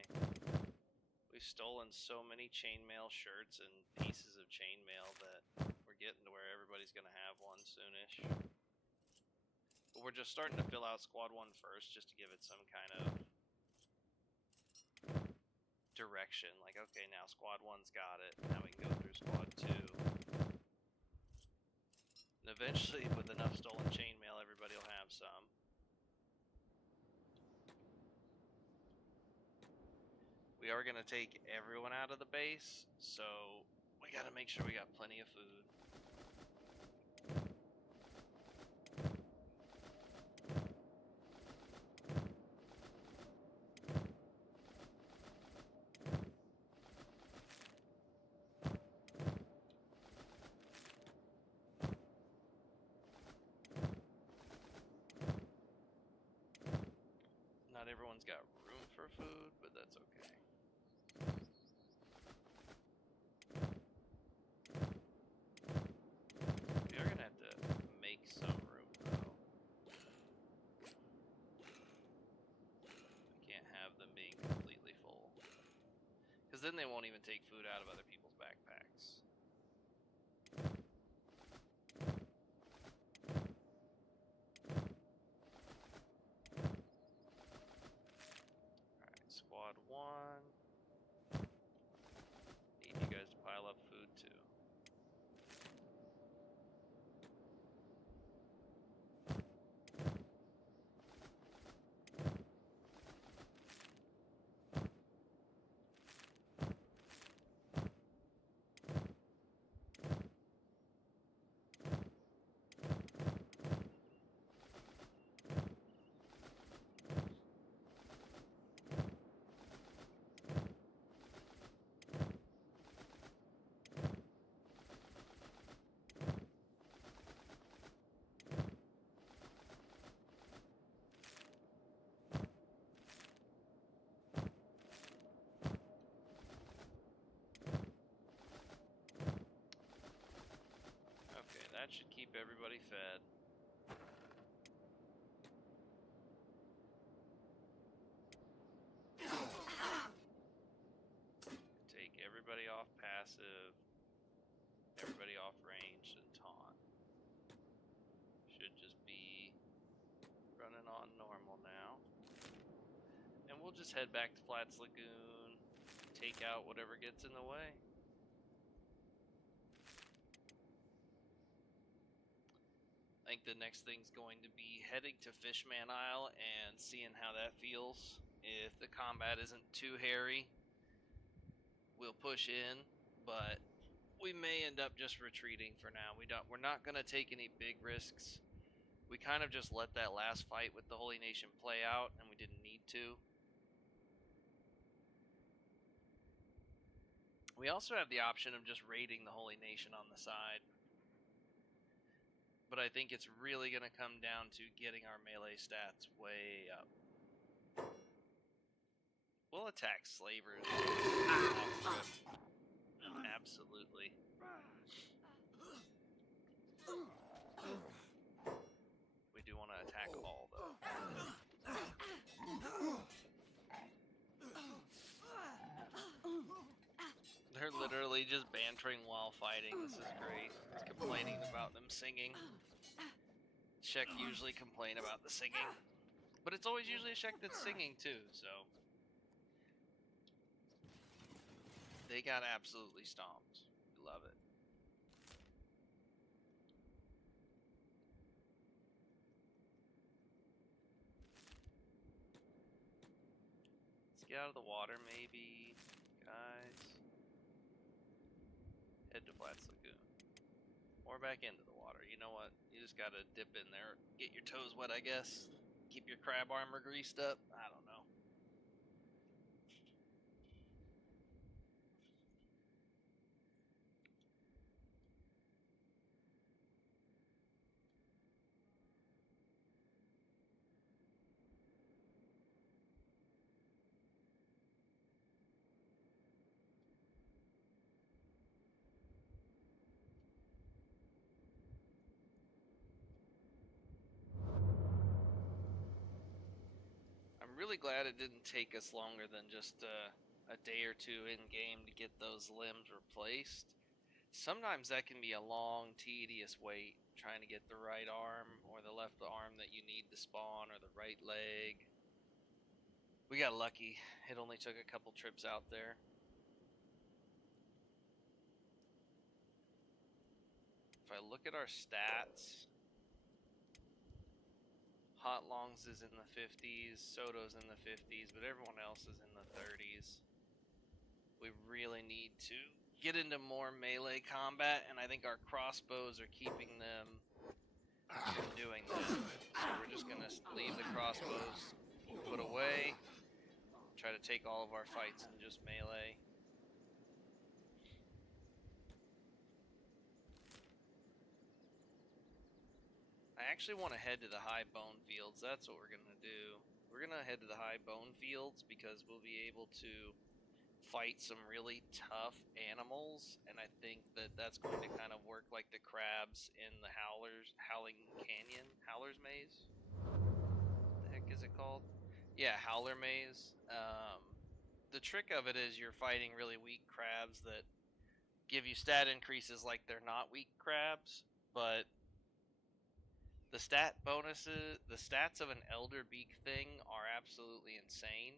We've stolen so many chainmail shirts and pieces of chainmail that we're getting to where everybody's going to have one soonish. But we're just starting to fill out squad 1 first, just to give it some kind of direction. Like, okay, now squad 1's got it. Now we can go through squad 2. And eventually, with enough stolen chainmail, everybody will have some. We are going to take everyone out of the base, so we got to make sure we got plenty of food. Not everyone's got room for food, but that's okay. We are going to have to make some room, though. We can't have them being completely full. Because then they won't even take food out of other people's backpacks. Alright, squad 1. Need you guys to pile up food, too. That should keep everybody fed. Take everybody off passive, everybody off ranged and taunt. Should just be running on normal now. And we'll just head back to Flats Lagoon, take out whatever gets in the way. I think the next thing's going to be heading to Fishman Isle and seeing how that feels. If the combat isn't too hairy, we'll push in, but we may end up just retreating for now. We're not going to take any big risks. We kind of just let that last fight with the Holy Nation play out, and we didn't need to. We also have the option of just raiding the Holy Nation on the side. But I think it's really going to come down to getting our melee stats way up. We'll attack slavers. Absolutely. We do want to attack all, though. They're literally just bantering while fighting. This is great. He's complaining about them singing. Shek usually complain about the singing. But it's always usually a Shek that's singing too, so. They got absolutely stomped. We love it. Let's get out of the water maybe, guys. Head to Flats Lagoon. Or back into the water. You know what? You just gotta dip in there. Get your toes wet, I guess. Keep your crab armor greased up. I don't know. I'm really glad it didn't take us longer than just a day or two in game to get those limbs replaced. Sometimes that can be a long, tedious wait trying to get the right arm or the left arm that you need to spawn or the right leg. We got lucky. It only took a couple trips out there. If I look at our stats, Hotlongs is in the 50s, Soto's in the 50s, but everyone else is in the 30s. We really need to get into more melee combat, and I think our crossbows are keeping them from doing that. So we're just going to leave the crossbows put away, try to take all of our fights in just melee. I actually want to head to the high bone fields. That's what we're going to do. We're going to head to the high bone fields because we'll be able to fight some really tough animals, and I think that that's going to kind of work like the crabs in the Howling Canyon, Howler's Maze. What the heck is it called? Yeah, Howler Maze. The trick of it is you're fighting really weak crabs that give you stat increases like they're not weak crabs, but the stat bonuses, the stats of an Elder Beak thing are absolutely insane.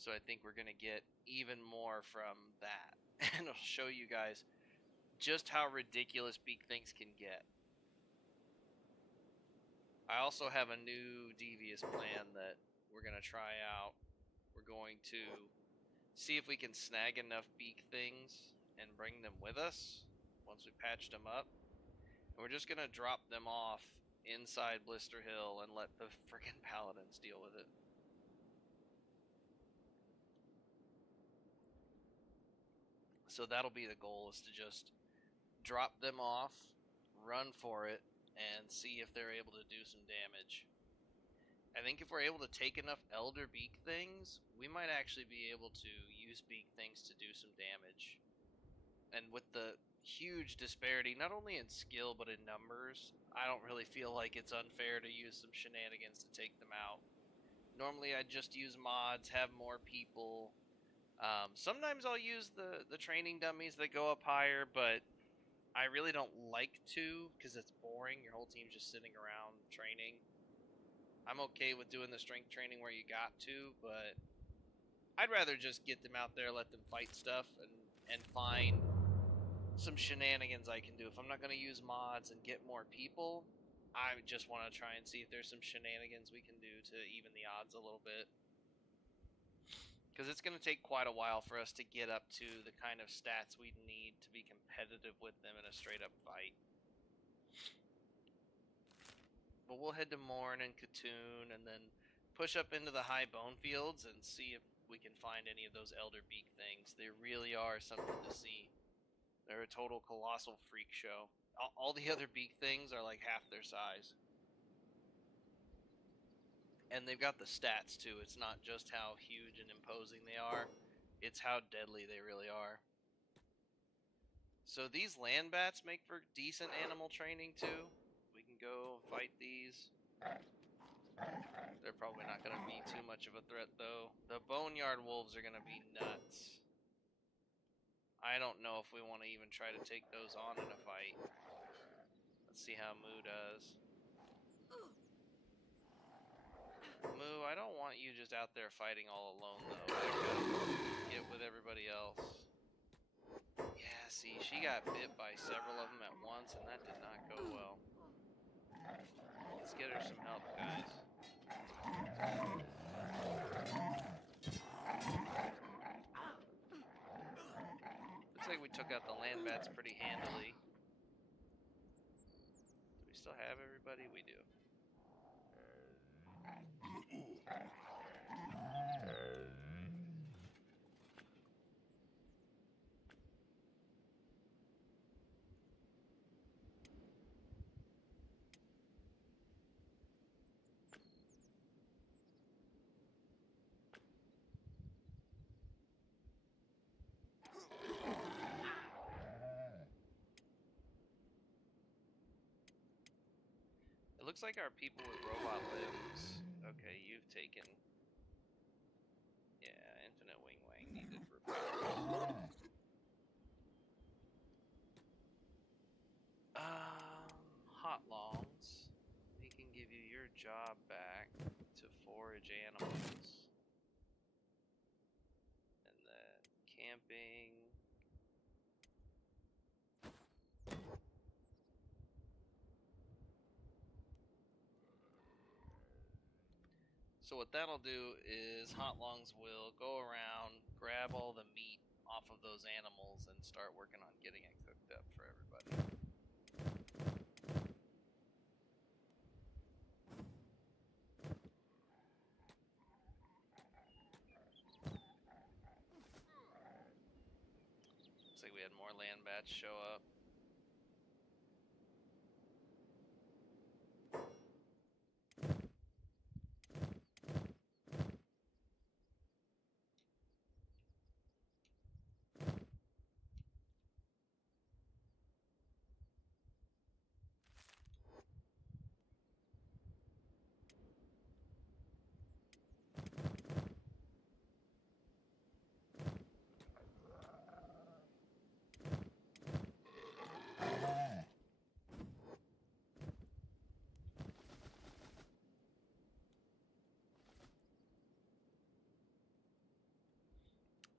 So I think we're going to get even more from that. And I'll show you guys just how ridiculous beak things can get. I also have a new devious plan that we're going to try out. We're going to see if we can snag enough beak things and bring them with us once we patched them up. And we're just going to drop them off inside Blister Hill and let the freaking paladins deal with it. So that'll be the goal, is to just drop them off, run for it, and see if they're able to do some damage. I think if we're able to take enough Elder Beak things, we might actually be able to use Beak things to do some damage. And with the huge disparity, not only in skill but in numbers, I don't really feel like it's unfair to use some shenanigans to take them out. Normally I'd just use mods, have more people. Sometimes I'll use the training dummies that go up higher, but I really don't like to because it's boring. Your whole team's just sitting around training. I'm okay with doing the strength training where you got to, but I'd rather just get them out there, let them fight stuff, and find some shenanigans I can do. If I'm not going to use mods and get more people, I just want to try and see if there's some shenanigans we can do to even the odds a little bit. Because it's going to take quite a while for us to get up to the kind of stats we'd need to be competitive with them in a straight up fight. But we'll head to Morn and Katoon and then push up into the high bone fields and see if we can find any of those Elder Beak things. They really are something to see. They're a total colossal freak show. All the other beak things are like half their size. And they've got the stats too. It's not just how huge and imposing they are, it's how deadly they really are. So these land bats make for decent animal training too. We can go fight these. They're probably not going to be too much of a threat though. The boneyard wolves are going to be nuts. I don't know if we want to even try to take those on in a fight. Let's see how Moo does. Moo, I don't want you just out there fighting all alone though. Get with everybody else. Yeah, see, she got bit by several of them at once and that did not go well. Let's get her some help, guys. Looks like we took out the land bats pretty handily. Do we still have everybody? We do. looks like our people with robot limbs. Okay, you've taken. Yeah, infinite wing wang needed repairs. Hotlongs. We can give you your job back to forage animals. And then camping. So what that'll do is Hotlongs will go around, grab all the meat off of those animals, and start working on getting it cooked up for everybody. Looks like we had more land bats show up.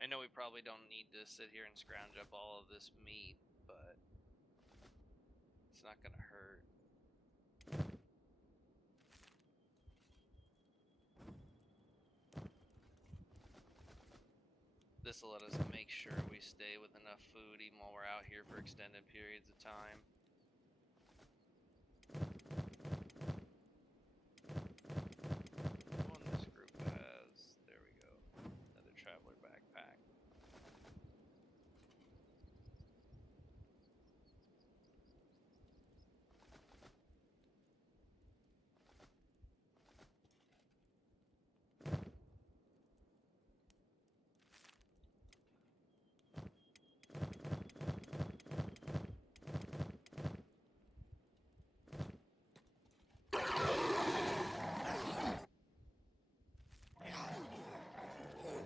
I know we probably don't need to sit here and scrounge up all of this meat, but it's not gonna hurt. This will let us make sure we stay with enough food even while we're out here for extended periods of time. One this group has, there we go, another traveler backpack.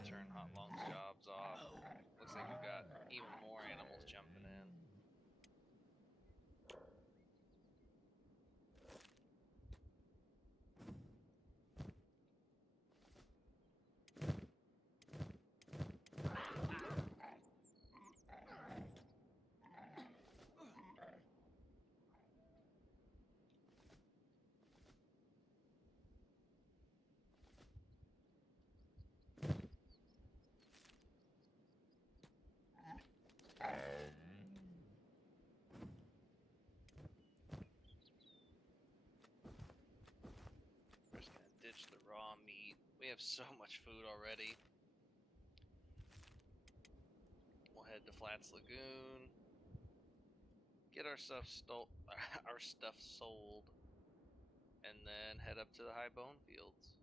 Turn Hotlong's jobs off. Looks like we've got even more animals jumping in. We're just gonna ditch the raw meat. We have so much food already. We'll head to Flats Lagoon. Get our stuff sold, and then head up to the High Bone Fields.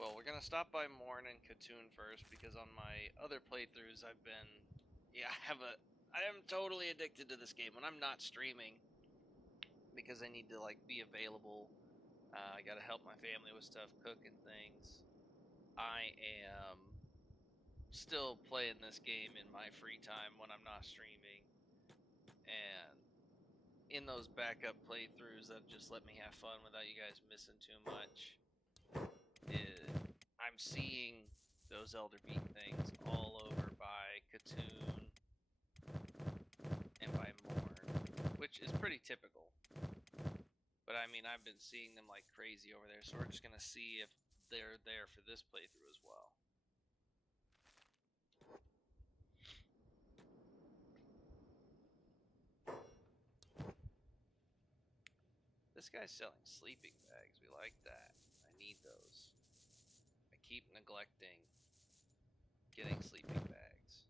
Well, we're gonna stop by Morn and Katoon first because on my other playthroughs I've been, I am totally addicted to this game when I'm not streaming because I need to like be available. I gotta help my family with stuff, cooking things. I am still playing this game in my free time when I'm not streaming, and in those backup playthroughs that just let me have fun without you guys missing too much, I'm seeing those Elder Beat things all over by Katoon and by Morn, which is pretty typical. But I mean, I've been seeing them like crazy over there, so we're just gonna see if they're there for this playthrough as well. This guy's selling sleeping bags. We like that. I need those. I keep neglecting getting sleeping bags.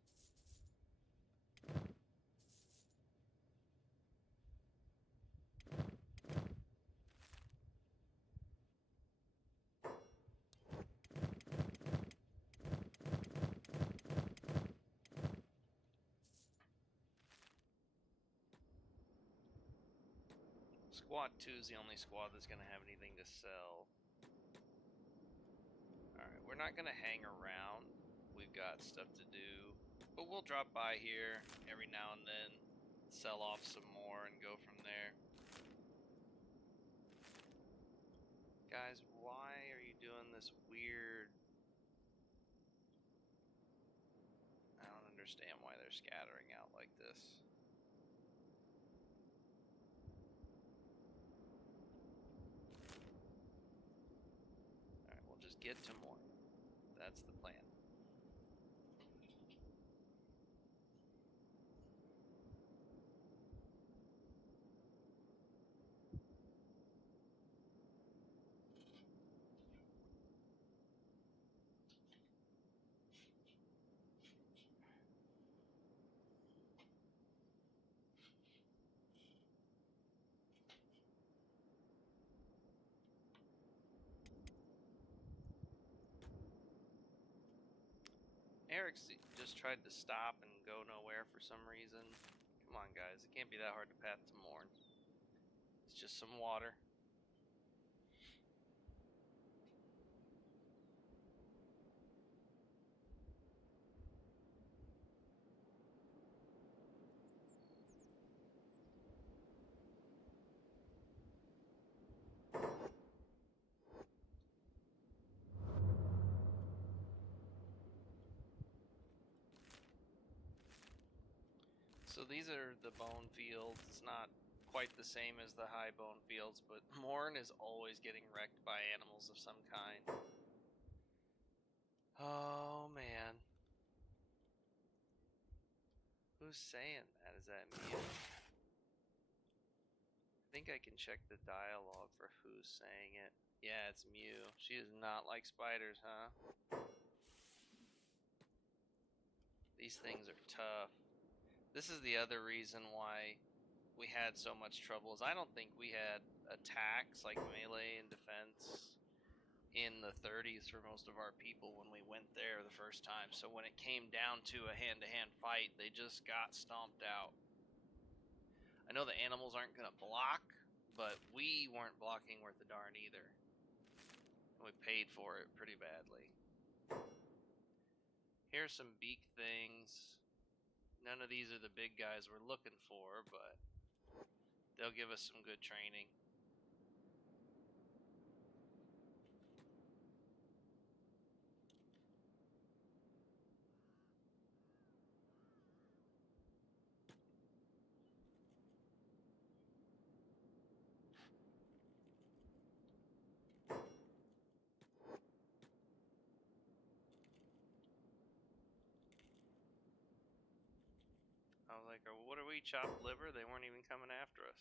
Squad 2 is the only squad that's going to have anything to sell. Alright, we're not going to hang around. We've got stuff to do. But we'll drop by here every now and then, sell off some more, and go from there. Guys, why are you doing this weird... I don't understand why they're scattering out like this. Alright, we'll just get to more. That's the plan. Eric's just tried to stop and go nowhere for some reason. Come on, guys. It can't be that hard to path to Morn. It's just some water. So these are the bone fields. It's not quite the same as the high bone fields, but Morn is always getting wrecked by animals of some kind. Oh, man. Who's saying that? Is that me? I think I can check the dialogue for who's saying it. Yeah, it's Mew. She does not like spiders, huh? These things are tough. This is the other reason why we had so much trouble, is I don't think we had attacks like melee and defense in the 30s for most of our people when we went there the first time. So when it came down to a hand-to-hand fight, they just got stomped out. I know the animals aren't going to block, but we weren't blocking worth a darn either. And we paid for it pretty badly. Here's some beak things. None of these are the big guys we're looking for, but they'll give us some good training. I was like, what are we, chopped liver? They weren't even coming after us.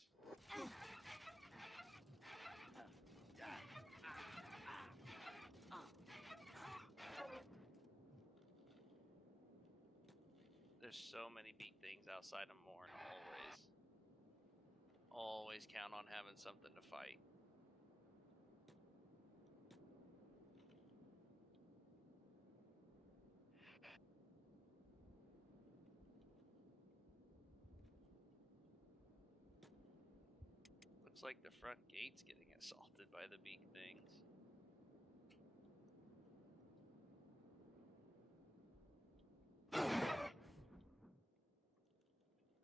There's so many beak things outside of Morn, always. Always count on having something to fight. Looks like the front gate's getting assaulted by the beak things.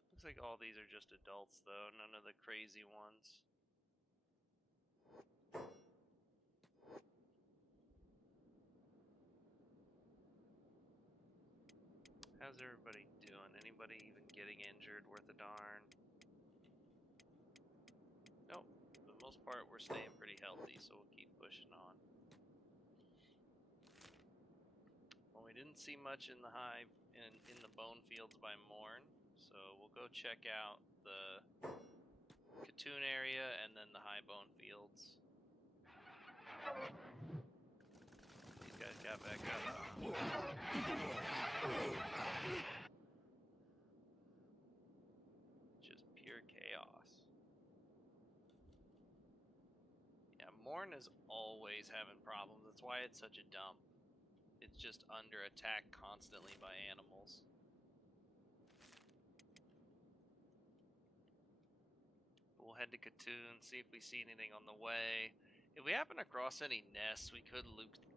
Looks like all these are just adults, though. None of the crazy ones. How's everybody doing? Anybody even getting injured worth a darn? Nope. For the most part, we're staying pretty healthy, so we'll keep pushing on. Well, we didn't see much in the hive, in the bone fields by Morn, so we'll go check out the Katoon area and then the high bone fields. These guys got back up. Just pure chaos. Yeah, Morn is always having problems. That's why it's such a dump. It's just under attack constantly by animals. We'll we'll head to Katoon, see if we see anything on the way. If we happen across any nests, we could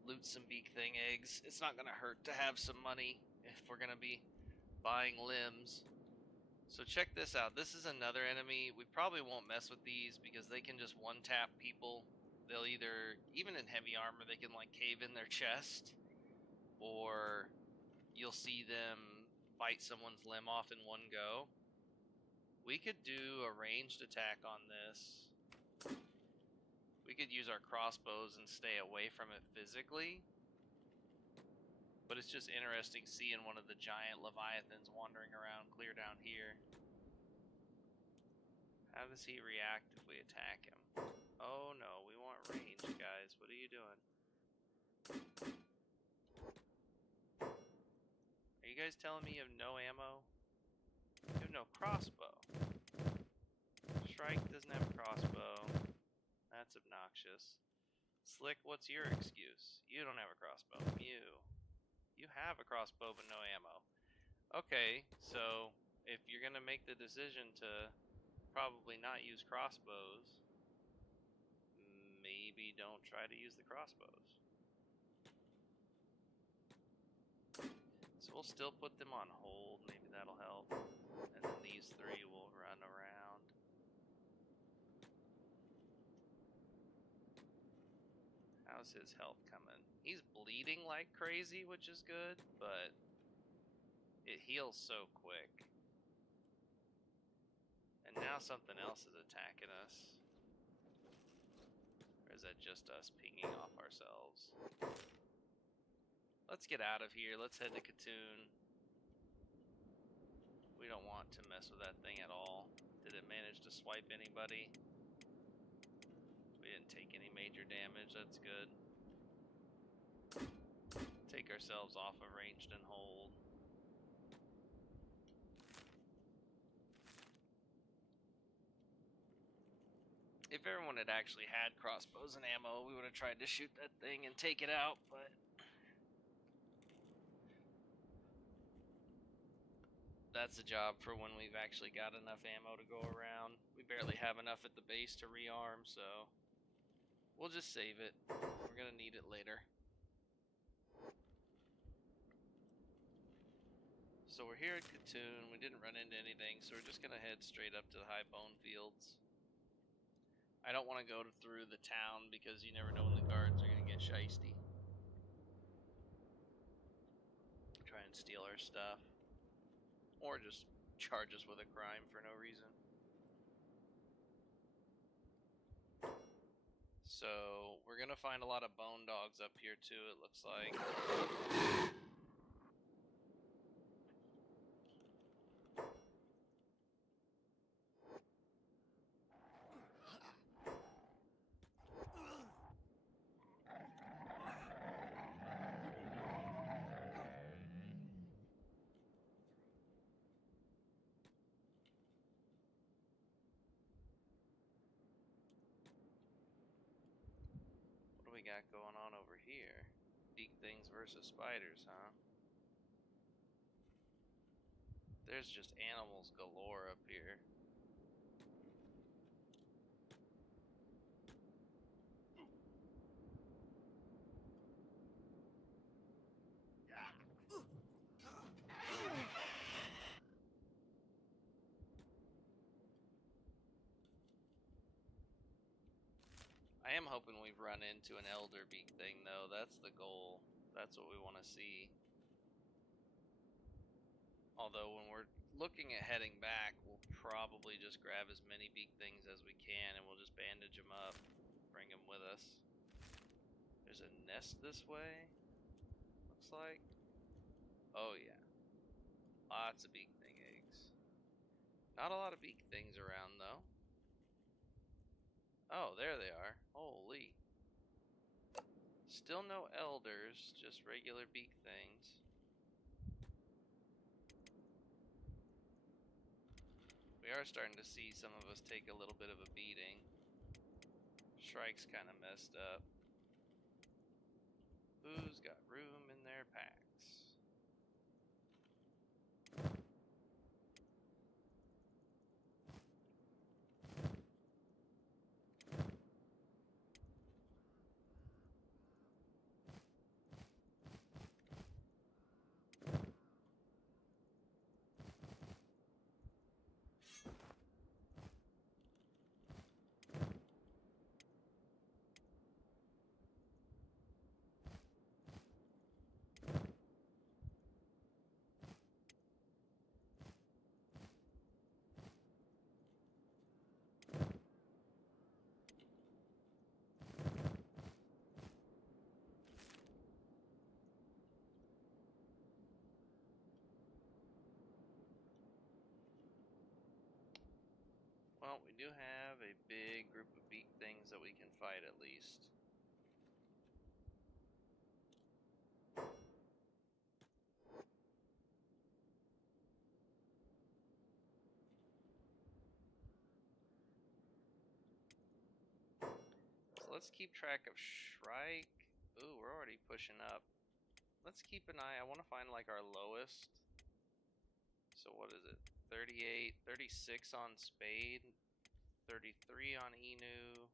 loot some beak thing eggs. It's not going to hurt to have some money if we're going to be buying limbs. So check this out. This is another enemy. We probably won't mess with these because they can just one-tap people. They'll either, even in heavy armor, they can like cave in their chest, or you'll see them bite someone's limb off in one go. We could do a ranged attack on this. We could use our crossbows and stay away from it physically. But it's just interesting seeing one of the giant leviathans wandering around clear down here. How does he react if we attack him? Oh no, we want range, guys. What are you doing? Are you guys telling me you have no ammo? You have no crossbow. Shrike doesn't have a crossbow. That's obnoxious. Slick, what's your excuse? You don't have a crossbow. Mew. You have a crossbow but no ammo. Okay, so if you're gonna make the decision to probably not use crossbows, maybe don't try to use the crossbows. So we'll still put them on hold, maybe that'll help. And then these three will run around. How's his health coming? He's bleeding like crazy, which is good, but it heals so quick. And now something else is attacking us. Or is that just us pinging off ourselves? Let's get out of here. Let's head to Katoon. We don't want to mess with that thing at all. Did it manage to swipe anybody? We didn't take any major damage. That's good. Take ourselves off of ranged and hold. If everyone had actually had crossbows and ammo, we would have tried to shoot that thing and take it out, but that's a job for when we've actually got enough ammo to go around. We barely have enough at the base to rearm, so we'll just save it. We're gonna need it later. So we're here at Katoon. We didn't run into anything, so we're just gonna head straight up to the high bone fields. I don't want to go through the town because you never know when the guards are gonna get shiesty. Try and steal our stuff. Or just charge us with a crime for no reason. So, we're gonna find a lot of bone dogs up here too, it looks like. What do we got going on over here? Beak things versus spiders, huh? There's just animals galore up here. I am hoping we've run into an elder beak thing though. That's the goal. That's what we want to see. Although when we're looking at heading back, we'll probably just grab as many beak things as we can and we'll just bandage them up, bring them with us. There's a nest this way, looks like. Oh yeah, lots of beak thing eggs. Not a lot of beak things around though. Oh, there they are. Holy. Still no elders, just regular beak things. We are starting to see some of us take a little bit of a beating. Shrike's kind of messed up. Who's got room in their packs? Well, we do have a big group of beak things that we can fight at least. So let's keep track of Shrike. Ooh, we're already pushing up. Let's keep an eye. I want to find like our lowest. So what is it? 38, 36 on Spade, 33 on Enu.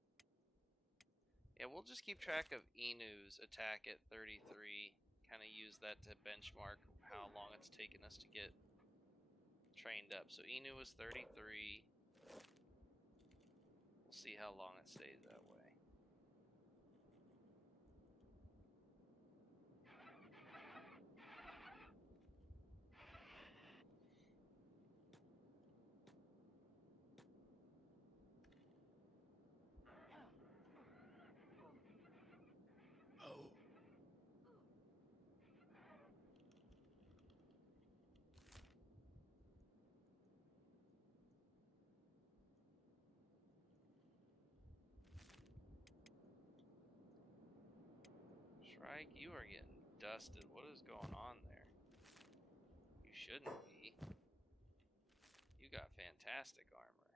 Yeah, we'll just keep track of Enu's attack at 33. Kind of use that to benchmark how long it's taken us to get trained up. So Enu was 33. We'll see how long it stays that way. Shrike, you are getting dusted. What is going on there? You shouldn't be. You got fantastic armor.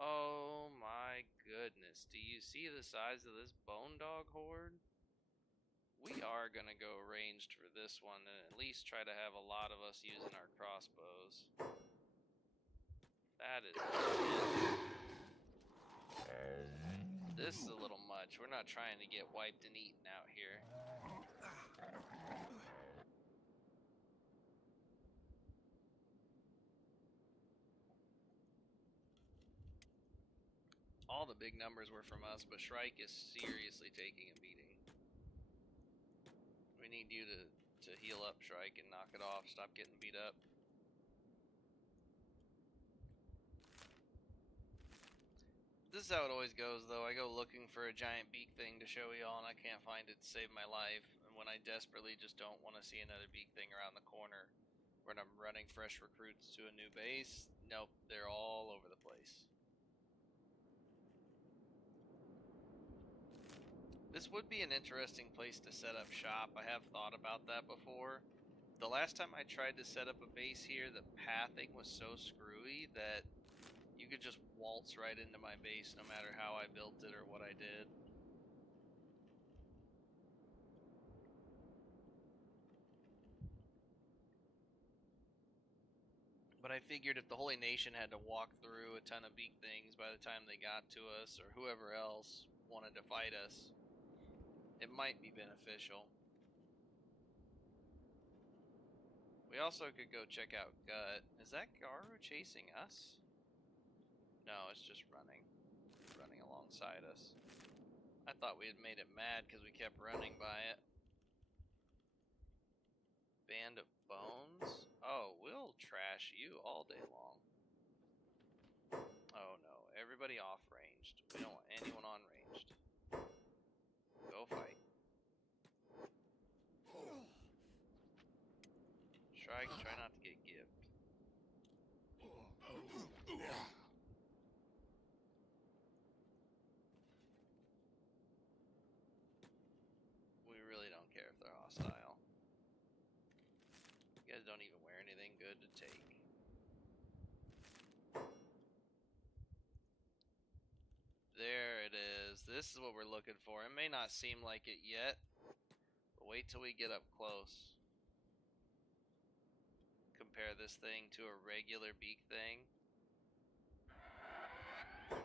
Oh my goodness. Do you see the size of this bone dog horde? We are going to go ranged for this one and at least try to have a lot of us using our crossbows. That is it. This is a little much. We're not trying to get wiped and eaten out here. All the big numbers were from us, but Shrike is seriously taking a beating. We need you to heal up, Shrike, and knock it off. Stop getting beat up. This is how it always goes, though. I go looking for a giant beak thing to show y'all, and I can't find it to save my life. And when I desperately just don't want to see another beak thing around the corner, when I'm running fresh recruits to a new base, nope, they're all over the place. This would be an interesting place to set up shop. I have thought about that before. The last time I tried to set up a base here, the pathing was so screwy that you could just waltz right into my base no matter how I built it or what I did. But I figured if the Holy Nation had to walk through a ton of beak things by the time they got to us, or whoever else wanted to fight us, it might be beneficial. We also could go check out Gut. Is that Garu chasing us? No, it's just running. It's running alongside us. I thought we had made it mad because we kept running by it. Band of Bones? Oh, we'll trash you all day long. Oh no, everybody off ranged. We don't want anyone on ranged. Go fight. Shrike, try not to get gibbed. We really don't care if they're hostile. You guys don't even wear anything good to take. There it is. This is what we're looking for. It may not seem like it yet, but wait till we get up close. Compare this thing to a regular beak thing.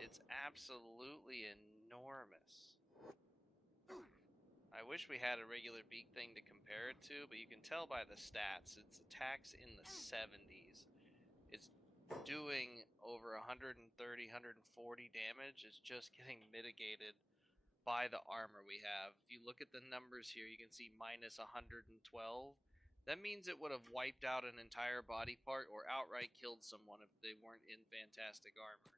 It's absolutely enormous. I wish we had a regular beak thing to compare it to, but you can tell by the stats. Its attacks in the 70s. It's doing over 130, 140 damage. It's just getting mitigated by the armor we have. If you look at the numbers here, you can see minus 112. That means it would have wiped out an entire body part or outright killed someone if they weren't in fantastic armor.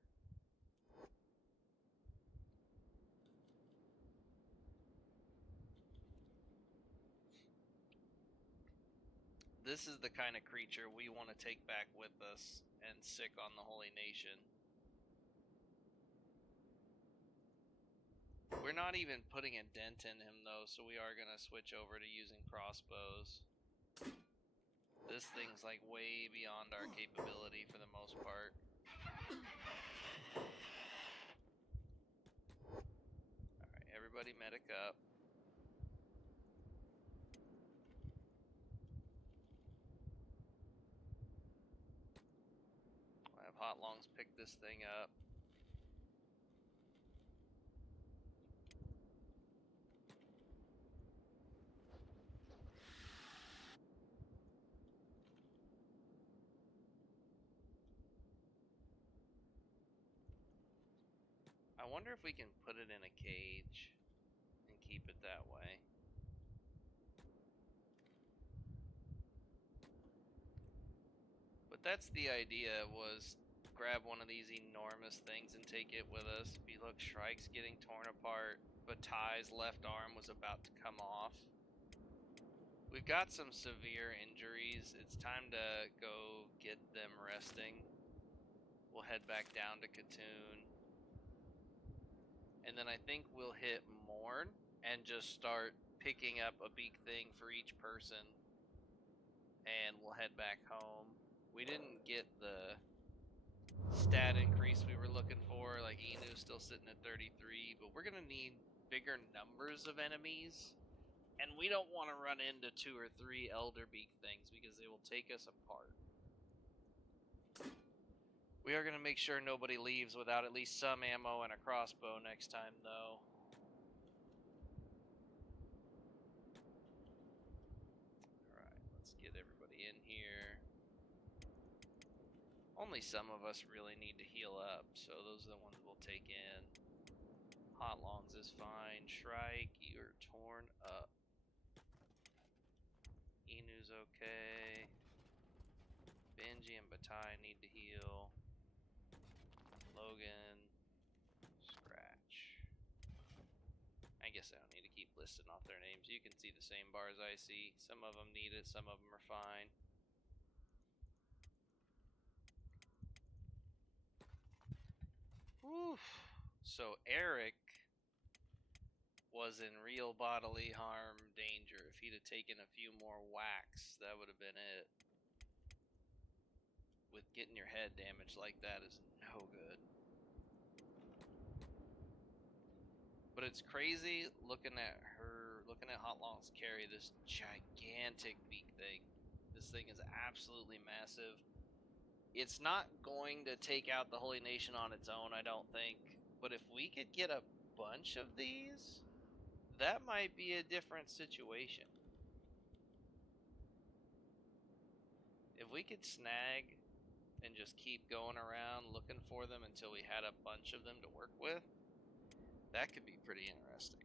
This is the kind of creature we want to take back with us and sick on the Holy Nation. We're not even putting a dent in him though, so we are gonna switch over to using crossbows. This thing's like way beyond our capability for the most part. Alright, everybody medic up. I have Hotlongs pick this thing up. I wonder if we can put it in a cage and keep it that way. But that's the idea, was grab one of these enormous things and take it with us. Be look, Shrike's getting torn apart, but Ty's left arm was about to come off. We've got some severe injuries. It's time to go get them resting. We'll head back down to Katoon. And then I think we'll hit Morn and just start picking up a beak thing for each person. And we'll head back home. We didn't get the stat increase we were looking for. Like, Enu's still sitting at 33, but we're going to need bigger numbers of enemies. And we don't want to run into 2 or 3 Elder Beak things because they will take us apart. We are going to make sure nobody leaves without at least some ammo and a crossbow next time, though. Alright, let's get everybody in here. Only some of us really need to heal up, so those are the ones we'll take in. Hotlongs is fine. Shrike, you're torn up. Enu's okay. Benji and Batai need to heal. Logan, scratch. I guess I don't need to keep listing off their names. You can see the same bars I see. Some of them need it, some of them are fine. Whew. So Eric was in real bodily harm danger. If he'd have taken a few more whacks, that would have been it. With getting your head damaged like that is no good. But it's crazy looking at Hotlongs carry this gigantic beak thing. This thing is absolutely massive. It's not going to take out the Holy Nation on its own, I don't think. But if we could get a bunch of these, that might be a different situation. If we could snag and just keep going around looking for them until we had a bunch of them to work with, that could be pretty interesting.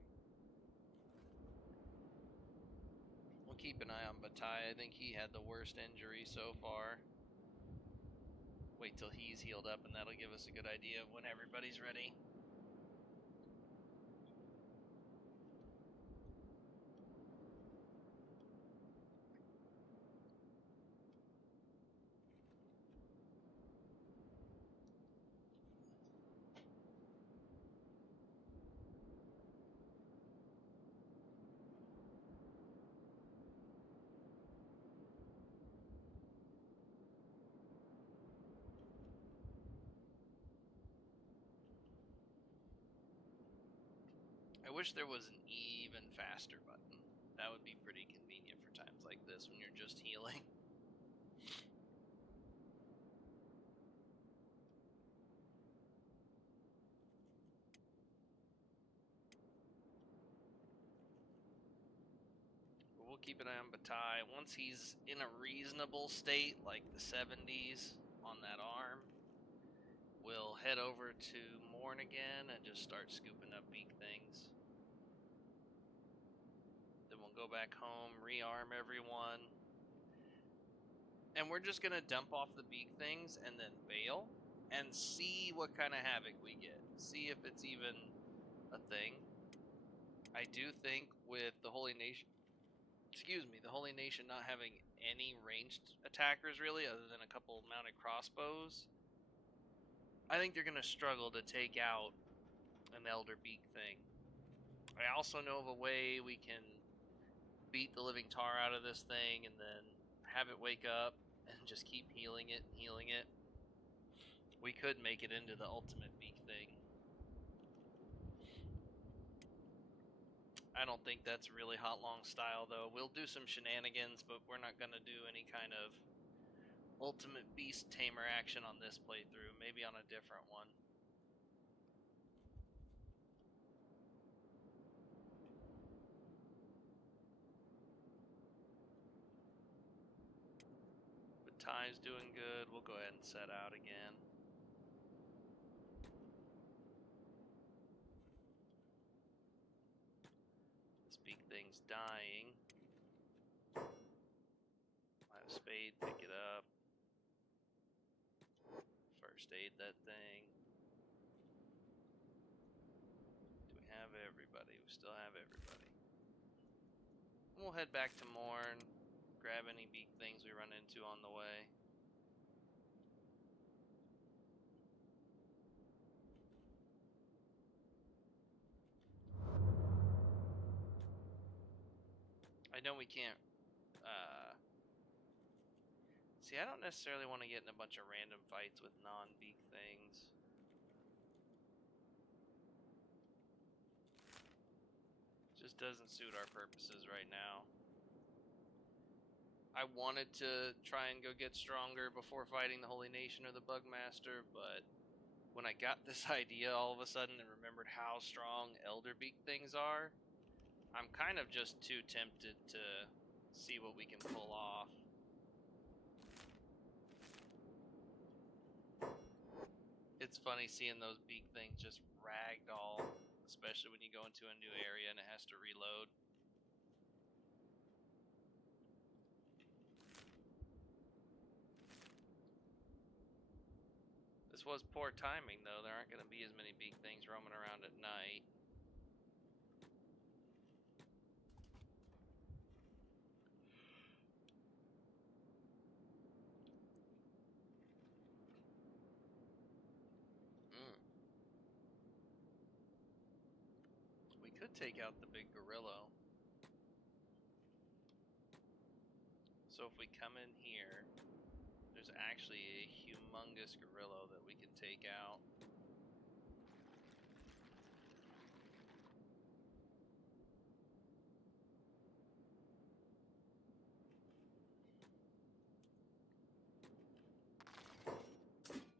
We'll keep an eye on Batai. I think he had the worst injury so far. Wait till he's healed up and that'll give us a good idea of when everybody's ready. I wish there was an even faster button. That would be pretty convenient for times like this when you're just healing. But we'll keep an eye on Batai. Once he's in a reasonable state, like the 70s on that arm, we'll head over to Morn again and just start scooping up beak things. Then we'll go back home, rearm everyone. And we're just going to dump off the beak things and then bail and see what kind of havoc we get. See if it's even a thing. I do think with the Holy Nation excuse me, the Holy Nation not having any ranged attackers really, other than a couple mounted crossbows, I think they're going to struggle to take out an Elder Beak thing. I also know of a way we can beat the living tar out of this thing and then have it wake up and just keep healing it and healing it. We could make it into the ultimate beak thing. I don't think that's really Hotlong style though. We'll do some shenanigans, but we're not going to do any kind of ultimate beast tamer action on this playthrough. Maybe on a different one. But Ty's doing good. We'll go ahead and set out again. This big thing's dying. I have a spade, pick it up. First aid that thing. Do we have everybody? We still have everybody. And we'll head back to Morn, grab any beak things we run into on the way. I know we can't, see, I don't necessarily want to get in a bunch of random fights with non-beak things. Just doesn't suit our purposes right now. I wanted to try and go get stronger before fighting the Holy Nation or the Bugmaster, but when I got this idea all of a sudden and remembered how strong Elder Beak things are, I'm kind of just too tempted to see what we can pull off. It's funny seeing those beak things just ragdoll, especially when you go into a new area and it has to reload. This was poor timing though, there aren't going to be as many beak things roaming around at night. We could take out the big gorilla. So if we come in here, there's actually a humongous gorilla that we can take out.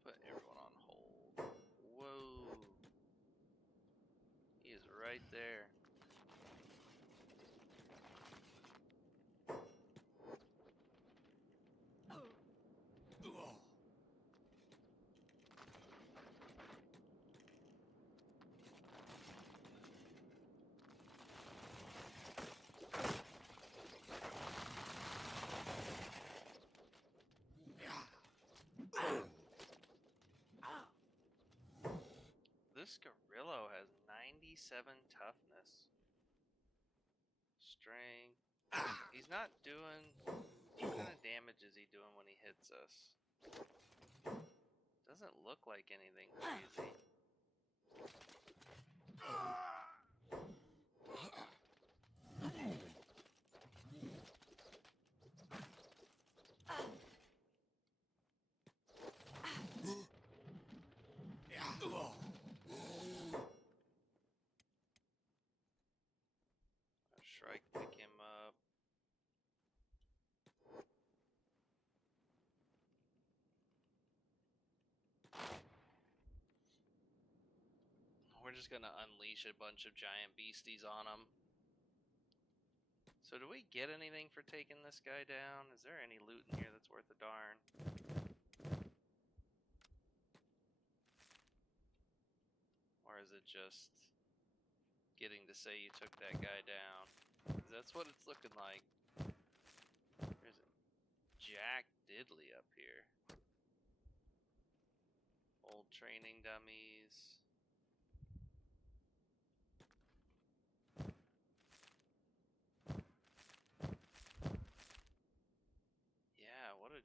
Put everyone on hold. Whoa. He is right there. This gorilla has 97 toughness. Strength. He's not doing... What kind of damage is he doing when he hits us? Doesn't look like anything crazy. Shrike pick him up. We're just gonna unleash a bunch of giant beasties on him. So do we get anything for taking this guy down? Is there any loot in here that's worth a darn? Or is it just getting to say you took that guy down? 'Cause that's what it's looking like. There's a Jack Diddley up here. Old training dummies.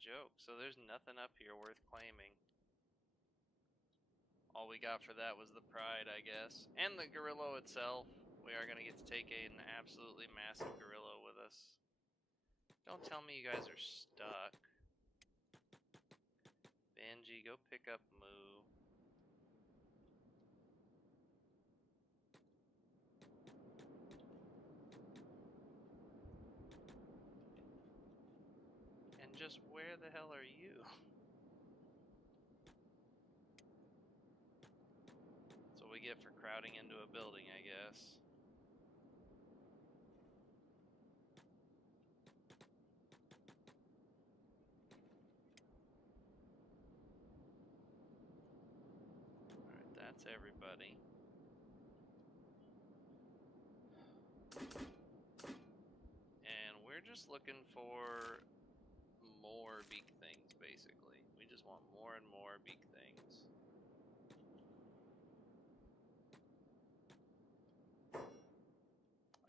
joke. So there's nothing up here worth claiming. All we got for that was the pride, I guess. And the gorilla itself. We are going to get to take an absolutely massive gorilla with us. Don't tell me you guys are stuck. Benji, go pick up Moo. And just where the hell are you? That's what we get for crowding into a building, I guess. Alright, that's everybody. And we're just looking for more beak things, basically. We just want more and more beak things.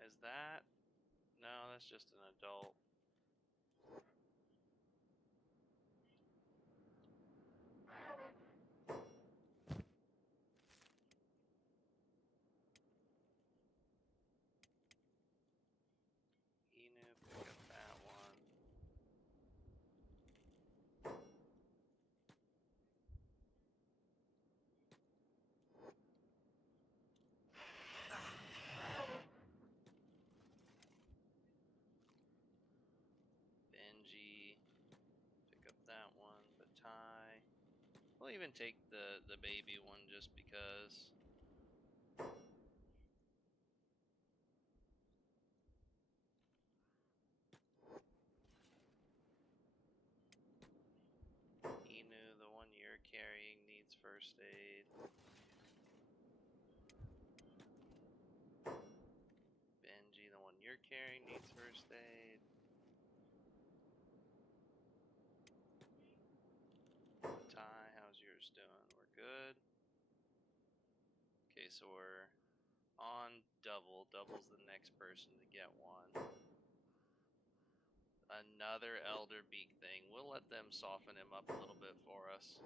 Is that? No, that's just an adult. Inu, pick up that one. Benji, pick up that one. Batai. We'll even take the baby one just because. Inu, the one you're carrying, needs first aid. Benji, the one you're carrying, needs first aid. Ty, how's yours doing? We're good. Okay, so we're on double. Double's the next person to get one. Another elder beak thing. We'll let them soften him up a little bit for us.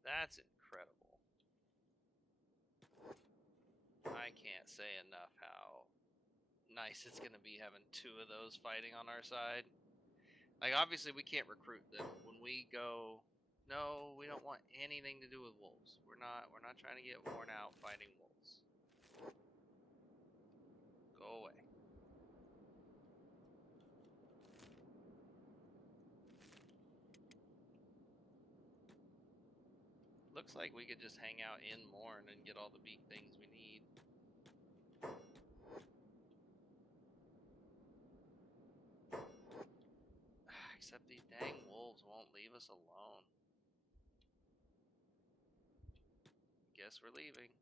That's incredible. I can't say enough how nice it's going to be having two of those fighting on our side. Like, obviously, we can't recruit them. When we go, no, we don't want anything to do with wolves. We're not trying to get worn out fighting wolves. Go away. Looks like we could just hang out in Morn and get all the beak things we need. Except these dang wolves won't leave us alone. Guess we're leaving.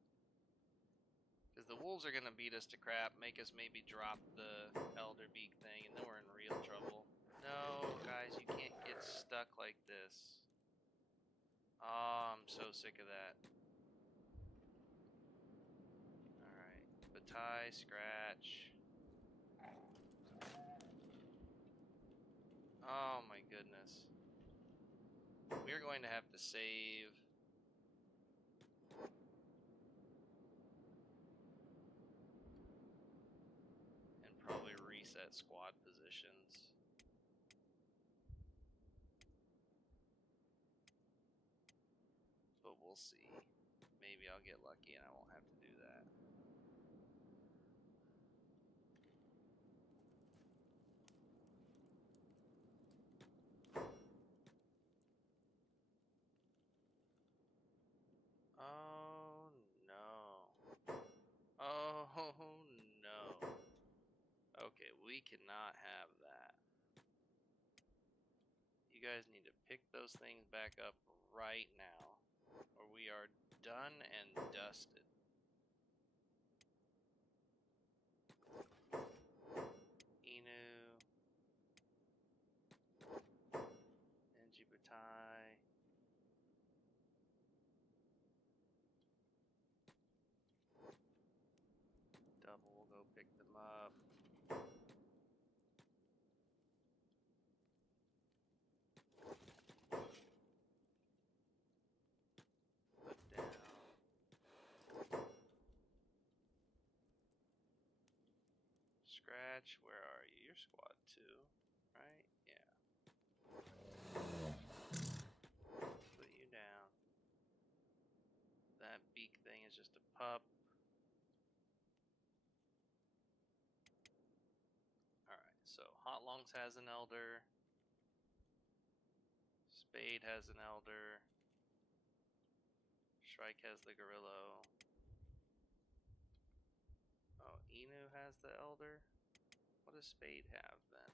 Because the wolves are going to beat us to crap, make us maybe drop the elder beak thing, and then we're in real trouble. No, guys, you can't get stuck like this. Oh, I'm so sick of that. Alright. Batai, scratch. Oh my goodness. We're going to have to save. And probably reset squad positions. But we'll see. Maybe I'll get lucky and I won't have to do that. Oh no. Oh no. Okay, we cannot have that. You guys need to pick those things back up right now, or we are done and dusted. Inu. Benji Batai. Scratch, where are you? You're squad 2, right? Yeah. Put you down. That beak thing is just a pup. Alright, so Hotlongs has an elder. Spade has an elder. Shrike has the gorilla. Oh, Inu has the elder? What does Spade have then?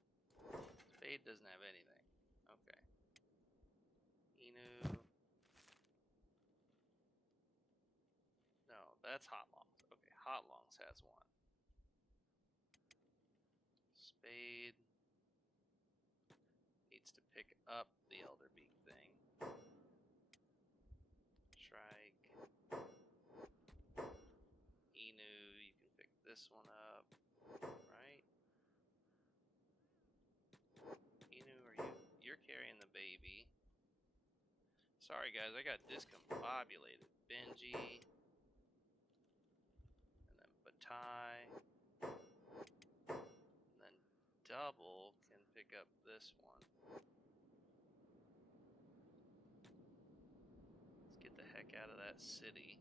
Spade doesn't have anything. Okay. Inu. No, that's Hotlongs. Okay, Hotlongs has one. Spade needs to pick up the elder beak thing. Shrike. Inu, you can pick this one up, right? Inu, you're carrying the baby. Sorry guys, I got discombobulated. Benji. And then Batai. And then Double can pick up this one. Let's get the heck out of that city.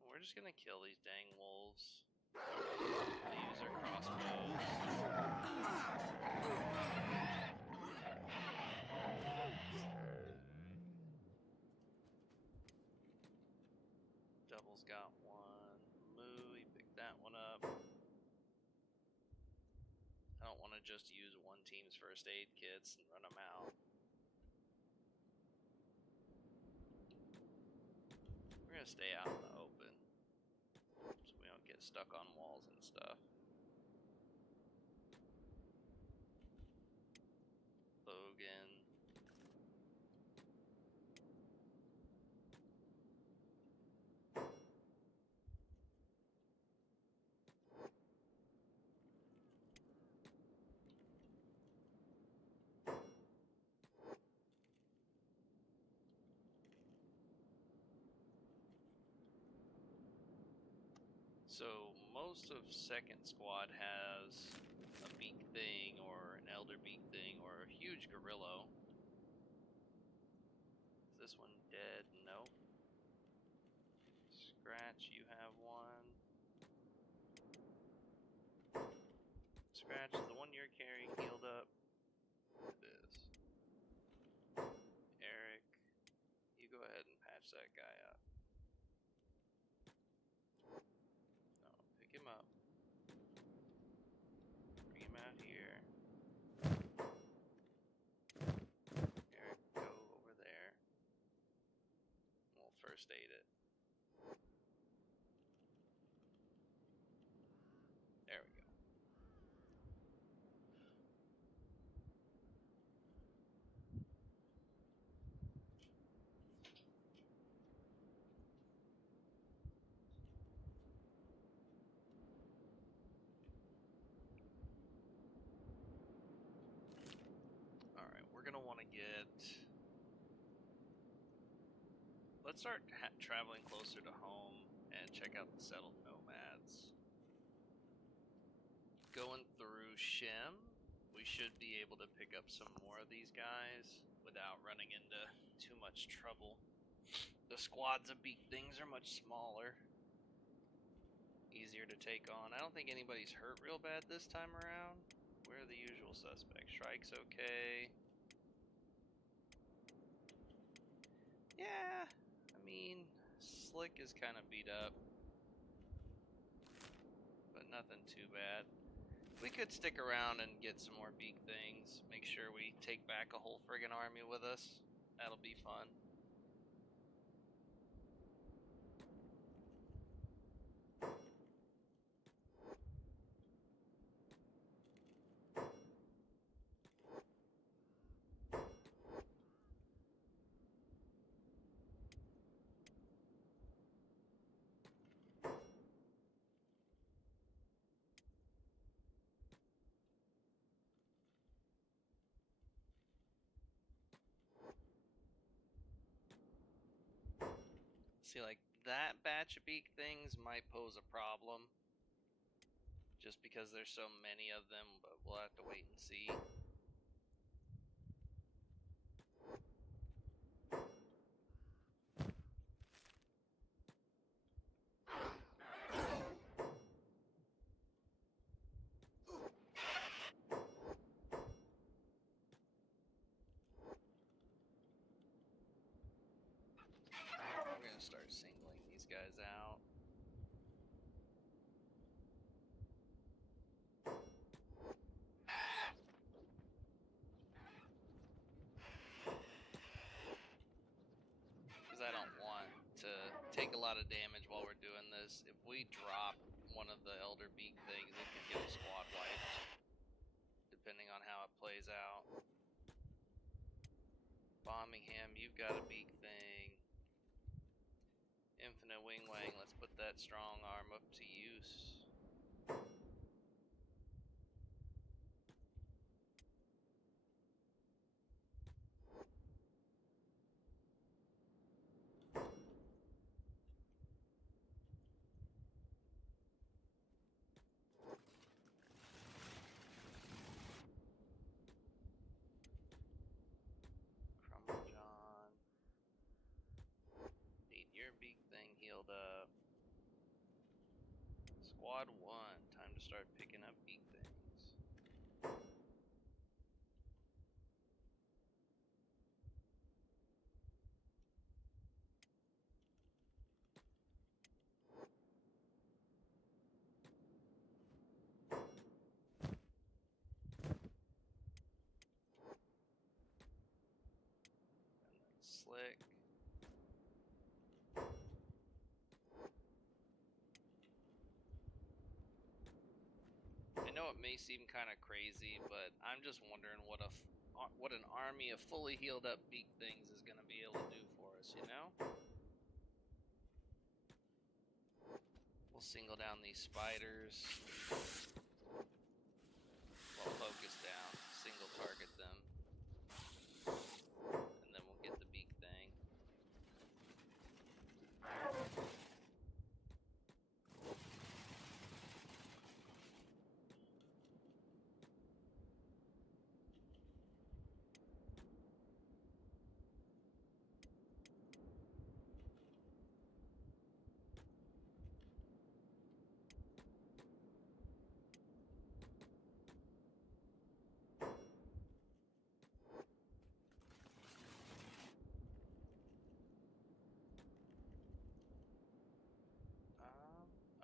We're just gonna kill these dang wolves. They use their crossbows. Double's got one. Moo, he picked that one up. I don't want to just use one team's first aid kits and run them out. We're gonna stay out in the open so we don't get stuck on walls and stuff. Logan. So most of second squad has a beak thing or an elder beak thing or a huge gorilla. Is this one dead? No. Scratch, you have one. Scratch, is the one you're carrying healed up? It is. Eric, you go ahead and patch that guy up. No, pick him up. Bring him out here. Eric, go over there. We'll first aid it. There we go. Alright, we're gonna want to get... Let's start traveling closer to home and check out the settled nomads. Going through Shem, we should be able to pick up some more of these guys without running into too much trouble. The squads of beak things are much smaller. Easier to take on. I don't think anybody's hurt real bad this time around. Where are the usual suspects? Shrike's okay. Yeah, I mean, Slick is kind of beat up, but nothing too bad. We could stick around and get some more beak things. Make sure we take back a whole friggin' army with us. That'll be fun. See, like, that batch of beak things might pose a problem. Just because there's so many of them, but we'll have to wait and see. We're gonna start singling these guys out. Because I don't want to take a lot of damage while we're doing this. If we drop one of the elder beak things, it could get a squad wiped, depending on how it plays out. Birmingham, you've got a beak thing. Infinite Wing Wang, let's put that strong arm up to use. John. Need your beak thing healed up. Squad 1, time to start picking up beak things. And then Slick. I know it may seem kind of crazy, but I'm just wondering what an army of fully healed up beak things is going to be able to do for us, you know? We'll single down these spiders. We'll focus down, single target them. And then we'll get the beak thing.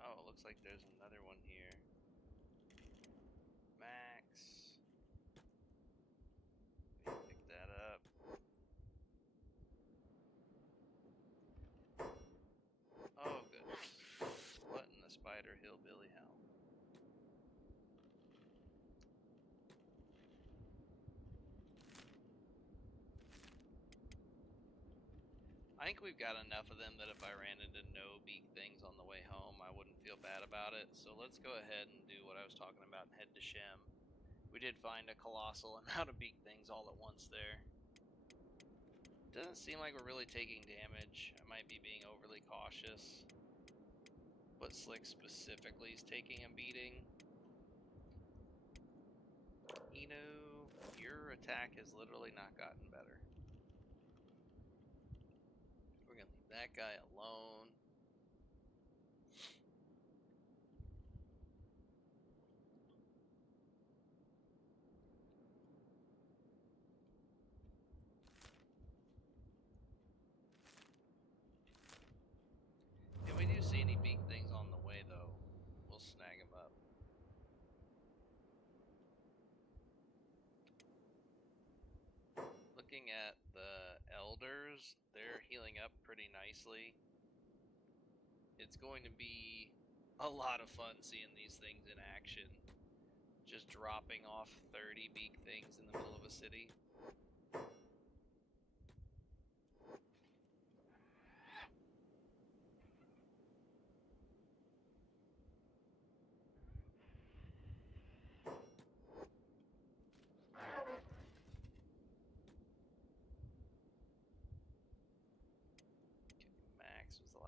Oh, it looks like there's another one here. Max. Pick that up. Oh, goodness. What in the spider hillbilly hell? I think we've got enough of them that if I ran into no beak things on the way home, I wouldn't feel bad about it. So let's go ahead and do what I was talking about and head to Shem. We did find a colossal amount of beak things all at once there. Doesn't seem like we're really taking damage. I might be being overly cautious. But Slick specifically is taking a beating. Eno, your attack has literally not gotten better. We're gonna leave that guy alone. If we do see any beak things on the way, though, we'll snag them up. Looking at the elders, they're healing up pretty nicely. It's going to be a lot of fun seeing these things in action. Just dropping off 30 beak things in the middle of a city. Max was the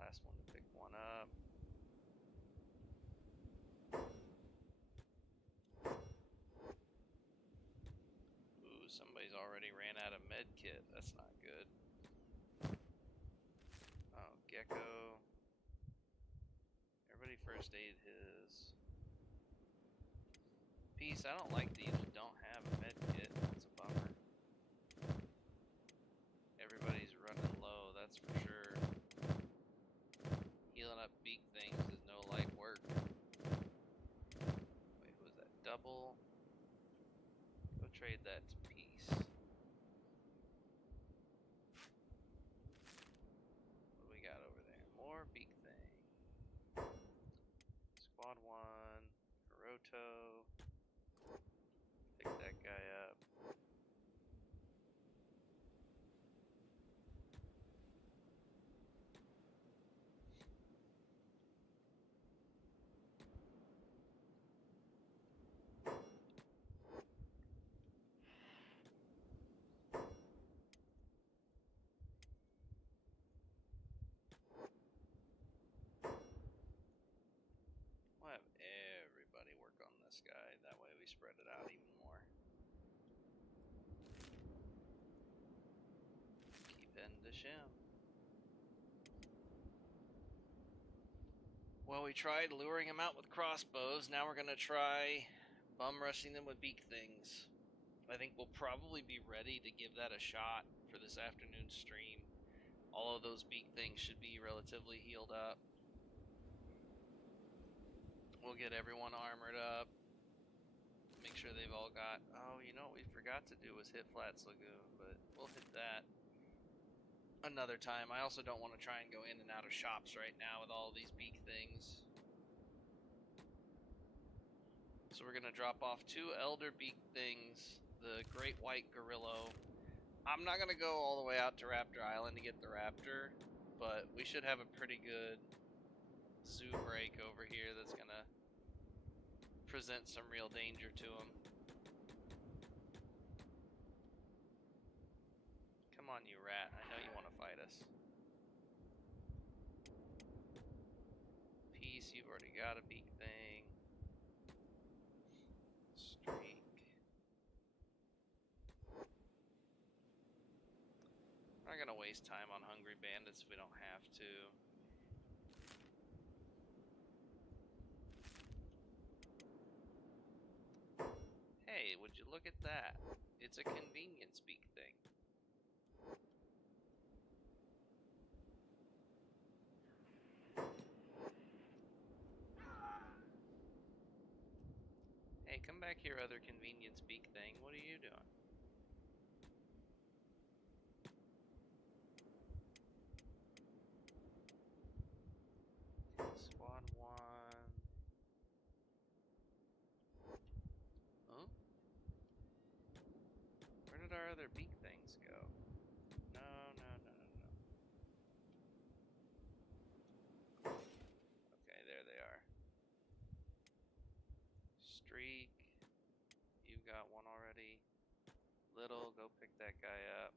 somebody's already ran out of med kit. That's not good. Oh, Gecko. Everybody first aid his. Peace, I don't like that you don't have a med kit. That's a bummer. Everybody's running low, that's for sure. Healing up beak things is no light work. Wait, who was that? Double. Go trade that to Peace. What do we got over there? More beak thing. Squad 1. Hiroto. Pick that guy up. We'll have everybody work on this guy. That way we spread it out even more. Keep heading to Shim. Well, we tried luring him out with crossbows. Now we're going to try bum rushing them with beak things. I think we'll probably be ready to give that a shot for this afternoon's stream. All of those beak things should be relatively healed up. We'll get everyone armored up. Make sure they've all got... Oh, you know what we forgot to do was hit Flats Lagoon, but we'll hit that another time. I also don't want to try and go in and out of shops right now with all these beak things. So we're going to drop off 2 Elder Beak things, the Great White Gorillo. I'm not going to go all the way out to Raptor Island to get the Raptor, but we should have a pretty good zoo break over here that's going to present some real danger to him. Come on, you rat. I know you want to fight us. Peace, you've already got a beak thing. Streak. I'm not gonna waste time on hungry bandits if we don't have to. Hey, would you look at that? It's a convenience beak thing. Hey, come back here, other convenience beak thing. What are you doing? Squad 1. Huh? Where did our other beak things go? No. Okay, there they are. Streak. You've got one already. Little, go pick that guy up.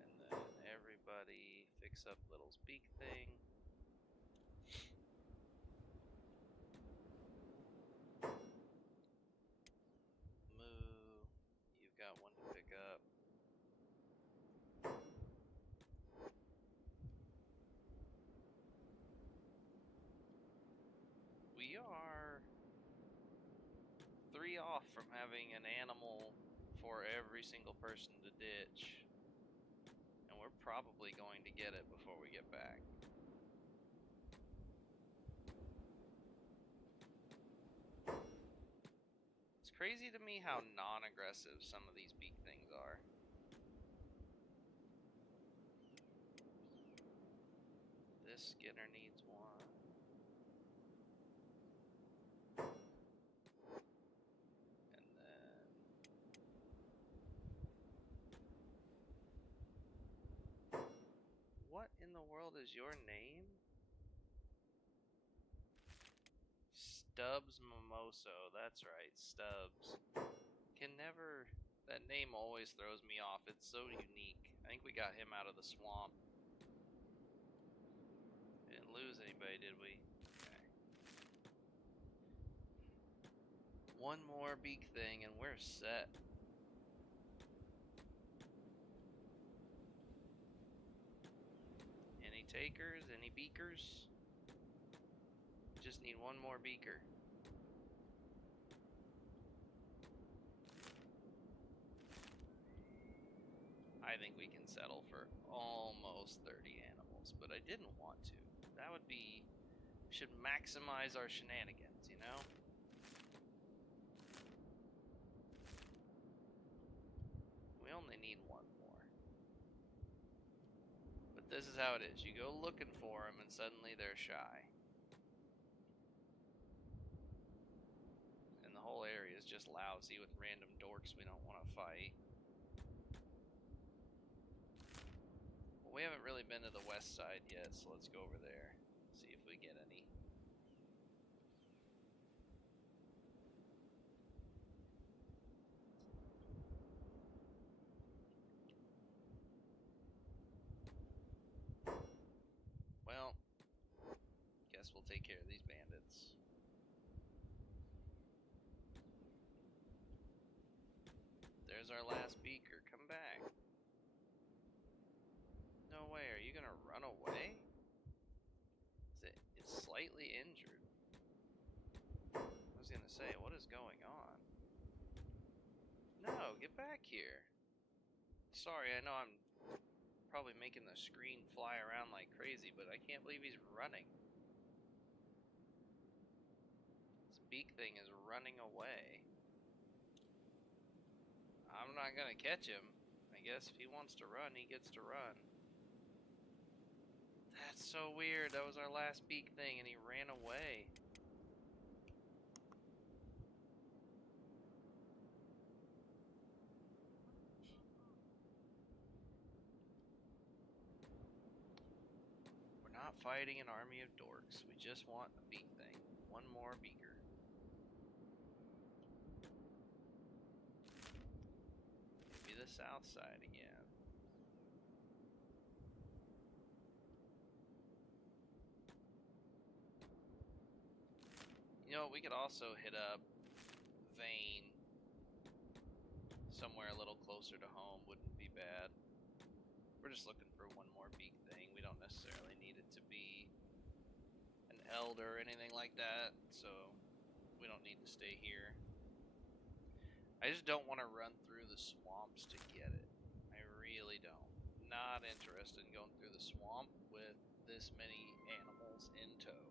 And then everybody fix up Little's beak thing. Moo. You've got one to pick up. We are 3 off from having an animal for every single person to ditch. And we're probably going to get it before we get back. It's crazy to me how non-aggressive some of these beak things are. This Skinner needs one. And then... What in the world is your name? Stubbs Mimoso, that's right, Stubbs. Can never... That name always throws me off, it's so unique. I think we got him out of the swamp. We didn't lose anybody, did we? Okay. One more beak thing and we're set. Any takers? Any beakers? Just need one more beaker. I think we can settle for almost 30 animals, but I didn't want to. That would be... should maximize our shenanigans, you know? We only need one more. But this is how it is. You go looking for them and suddenly they're shy. And the whole area is just lousy with random dorks we don't want to fight. Well, we haven't really been to the west side yet, so let's go over there. See if we get any. Well, guess we'll take care of these bandits. There's our last beaker. Come back. No way. Are you gonna run away? It's slightly injured. I was gonna say, what is going on? No, get back here. Sorry, I know I'm probably making the screen fly around like crazy, but I can't believe he's running. This beak thing is running away. I'm not gonna catch him. I guess if he wants to run, he gets to run. That's so weird. That was our last beak thing and he ran away. We're not fighting an army of dorks. We just want a beak thing. One more beaker. Maybe the south side again. You know, we could also hit up Vane somewhere a little closer to home. Wouldn't be bad. We're just looking for one more beak thing. We don't necessarily need it to be an elder or anything like that, so we don't need to stay here. I just don't want to run through the swamps to get it. I really don't. Not interested in going through the swamp with this many animals in tow.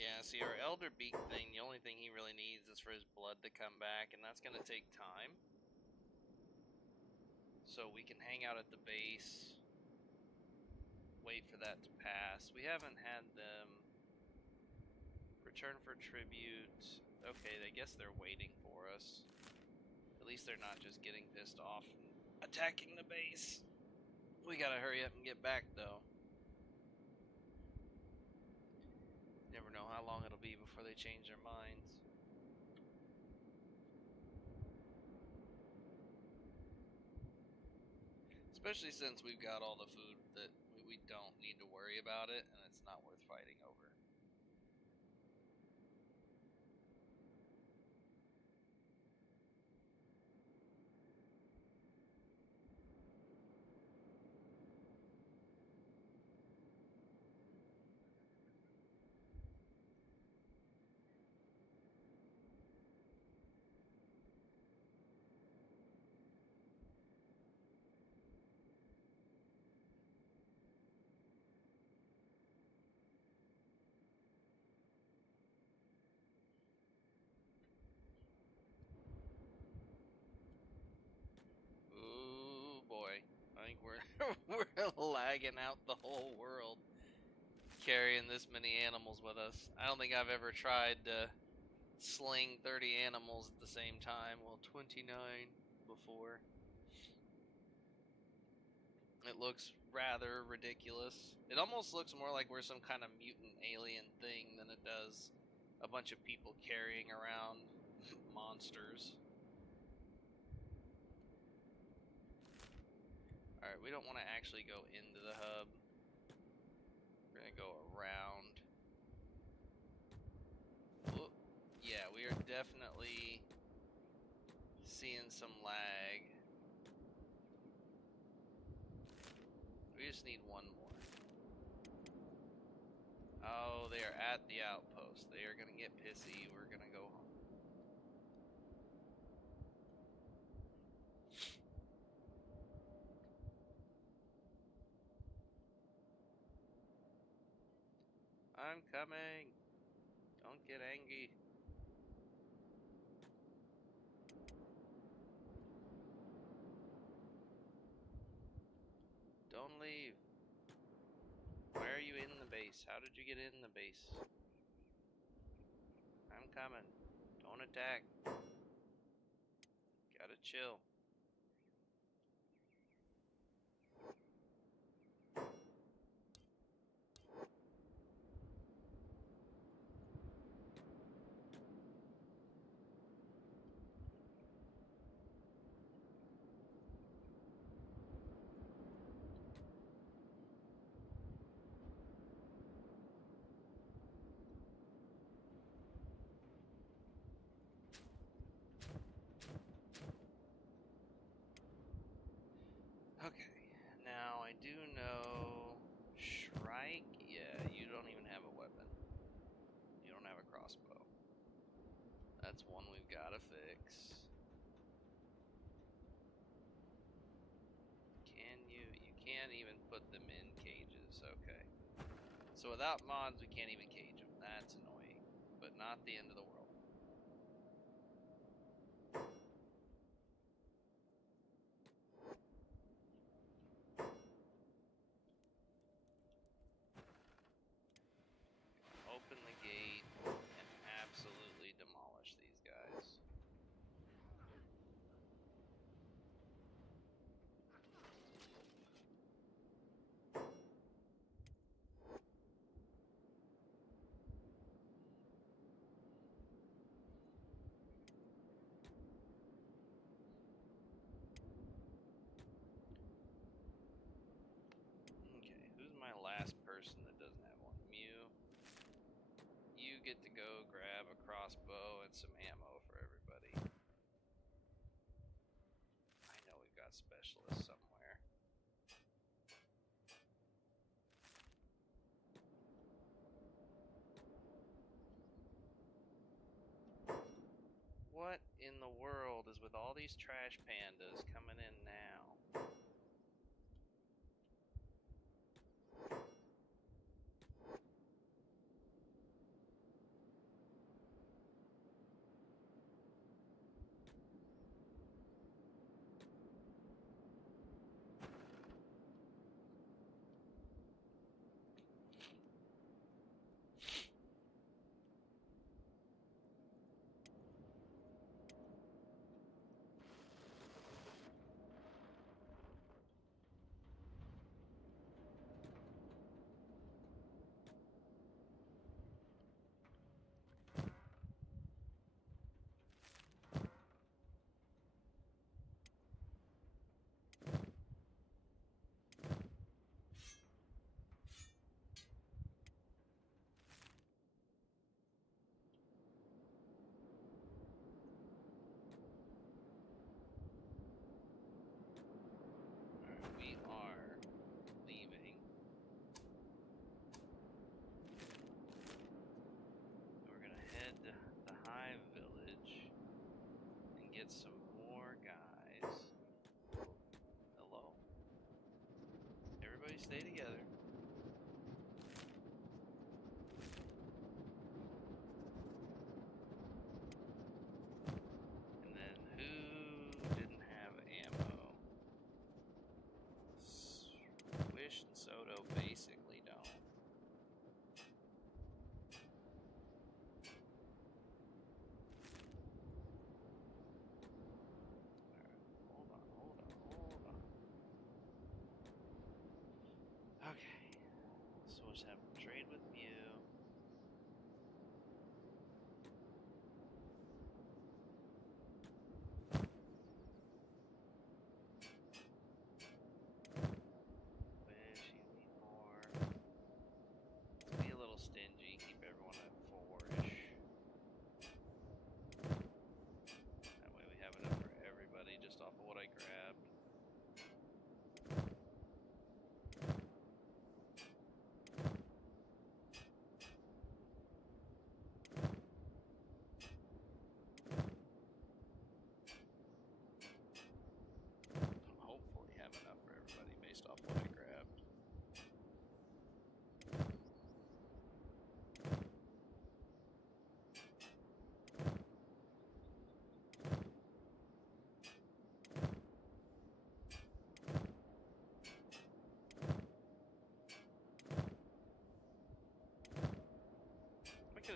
Yeah, see, our elder beak thing, the only thing he really needs is for his blood to come back, and that's going to take time. So we can hang out at the base, wait for that to pass. We haven't had them return for tribute. Okay, I guess they're waiting for us. At least they're not just getting pissed off and attacking the base. We gotta hurry up and get back, though. Never know how long it'll be before they change their minds. Especially since we've got all the food that we don't need to worry about it, and it's not worth fighting over. dragging out the whole world, carrying this many animals with us. I don't think I've ever tried to sling 30 animals at the same time. Well, 29 before. It looks rather ridiculous. It almost looks more like we're some kind of mutant alien thing than it does a bunch of people carrying around monsters. Alright, we don't want to actually go into the hub. We're going to go around. Oh, yeah, we are definitely seeing some lag. We just need one more. Oh, they are at the outpost. They are going to get pissy. We're going to go home. I'm coming. Don't get angry. Don't leave. Why are you in the base? How did you get in the base? I'm coming. Don't attack. Gotta chill. Okay, now I do know Shrike. Yeah, you don't even have a weapon. You don't have a crossbow. That's one we've got to fix. Can you? You can't even put them in cages. Okay. So without mods, we can't even cage them. That's annoying, but not the end of the world. Open the gate and absolutely demolish these guys. Okay, who's my last person that doesn't have one? Mew. You get to go grab a crossbow and some ammo for everybody. I know we've got specialists somewhere. What in the world is with all these trash pandas coming in now? We are leaving. We're gonna head to the Hive Village and get some more guys. Hello? Everybody stay together. And then who didn't have ammo? Wish and Soto.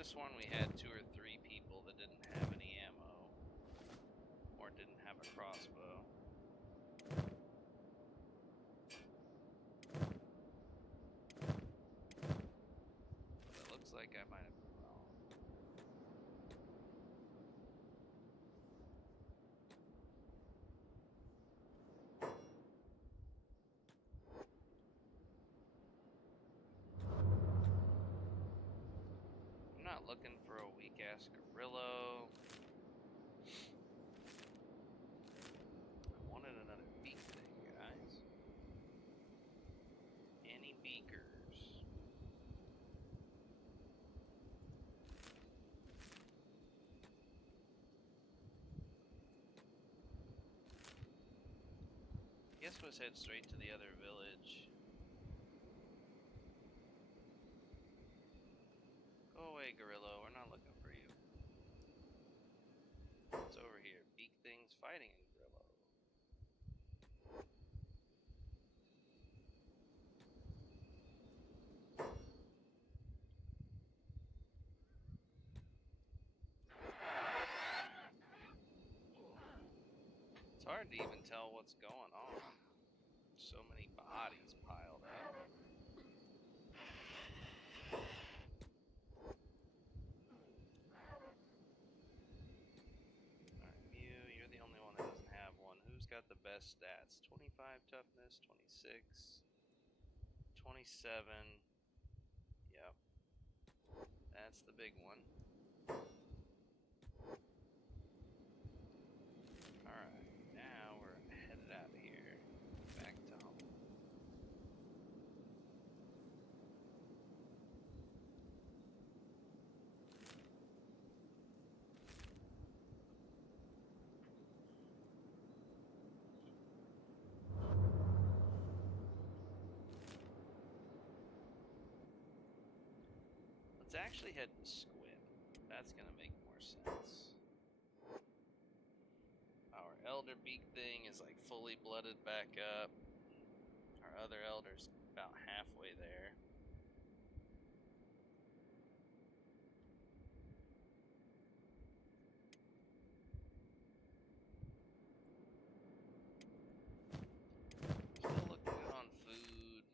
have sworn we had 2 or 3 people that didn't have any ammo. Or didn't have a crossbow. But it looks like I might have been wrong. I'm not looking for a weak-ass gorilla. I wanted another beak thing, guys. Any beakers? Guess let's head straight to the other village. Go away, gorilla. We're not looking for you. It's over here. Beak things fighting a gorilla. It's hard to even tell what's going on. So many bodies piled up. Alright, Mew, you're the only one that doesn't have one. Who's got the best stats? 25 toughness, 26, 27. Yep. That's the big one. Alright, now we're headed out of here. Back to home. Let's actually head to Squid. That's gonna make more sense. Our elder beak thing is like fully blooded back up. Our other elder's about halfway there. Still looking good on food.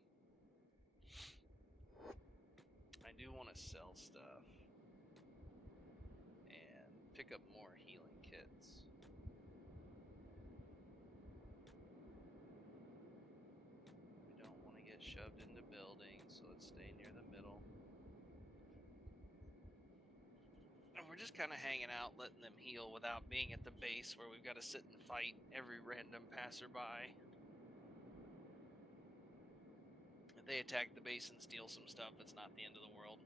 I do want to sell stuff and pick up more healing kits. We don't want to get shoved into buildings, so let's stay near the middle. And we're just kind of hanging out, letting them heal without being at the base where we've got to sit and fight every random passerby. If they attack the base and steal some stuff, it's not the end of the world.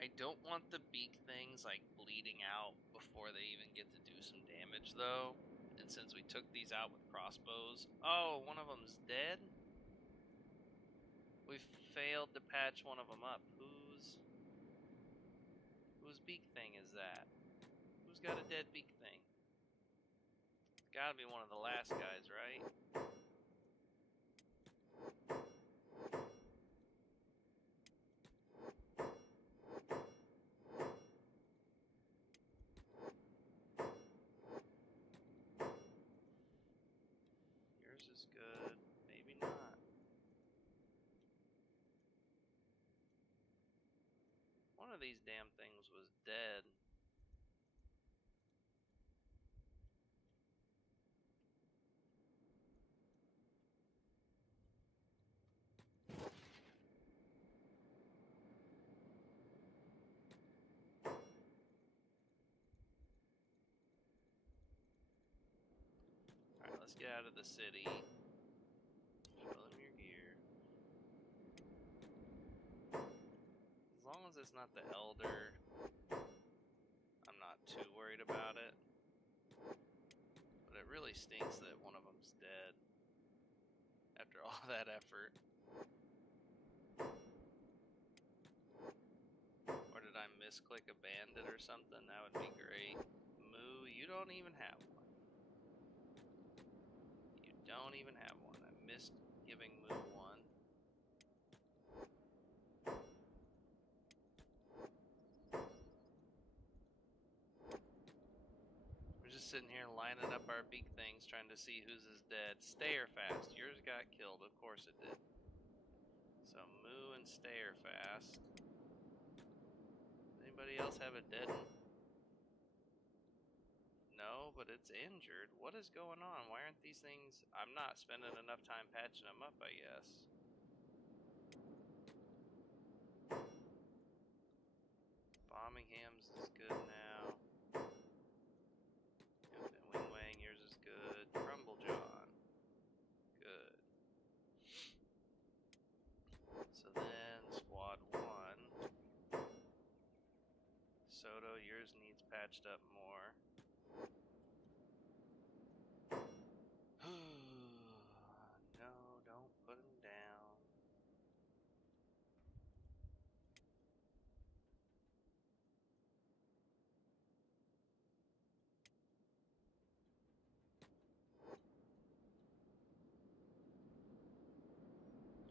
I don't want the beak things like bleeding out before they even get to do some damage though. And since we took these out with crossbows, oh, one of them's dead? We failed to patch one of them up. Whose beak thing is that? Who's got a dead beak thing? It's gotta be one of the last guys, right? Yours is good. Maybe not. One of these damn things was dead. Alright, let's get out of the city. Show them your gear. As long as it's not the elder, I'm not too worried about it. But it really stinks that one of them's dead after all that effort. Or did I miss misclick a bandit or something, that would be great. Moo, you don't even have one. You don't even have one. I missed giving Moo one. We're just sitting here lining up our big things, trying to see whose is dead. Stay or fast. Yours got killed. Of course it did. So Moo and stay or fast. Anybody else have a dead one? No, but it's injured. What is going on? Why aren't these things... I'm not spending enough time patching them up, I guess. Bombingham's is good now. Infinite Wing Wang, yours is good. Crumble John. Good. So then, squad 1. Soto, yours needs patched up more. No, don't put him down.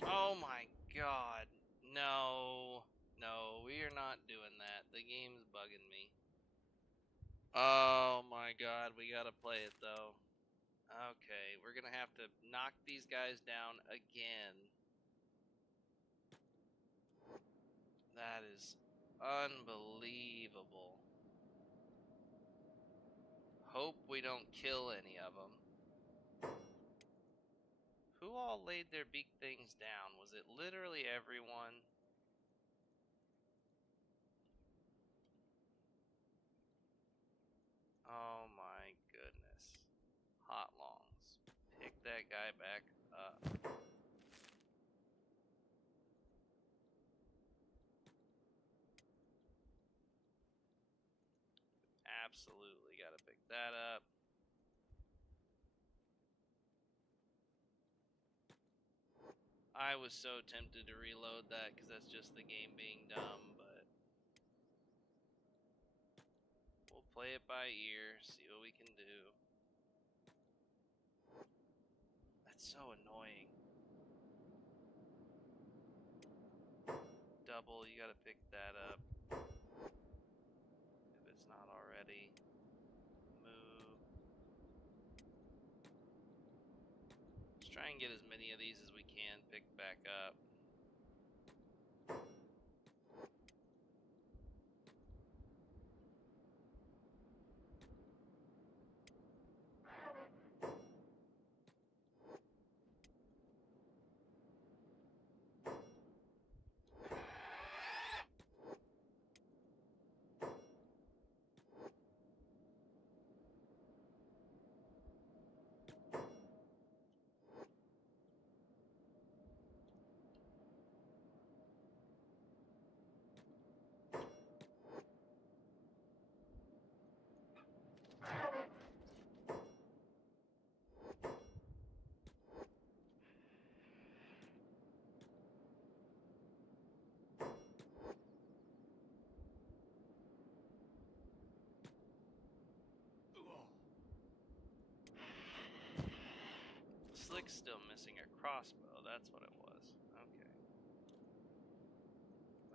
Oh my god. No. No, we are not doing that. The game's bugging me. Oh my god, we gotta play it though. Okay, we're gonna have to knock these guys down again. That is unbelievable. Hope we don't kill any of them. Who all laid their big things down? Was it literally everyone? Oh my goodness. Hotlongs. Pick that guy back up. Absolutely gotta pick that up. I was so tempted to reload that because that's just the game being dumb, but we'll play it by ear, see what we can do. That's so annoying. Double, you gotta pick that up. If it's not already. Move. Let's try and get as many of these as we can picked back up. Slick's still missing a crossbow, that's what it was. Okay.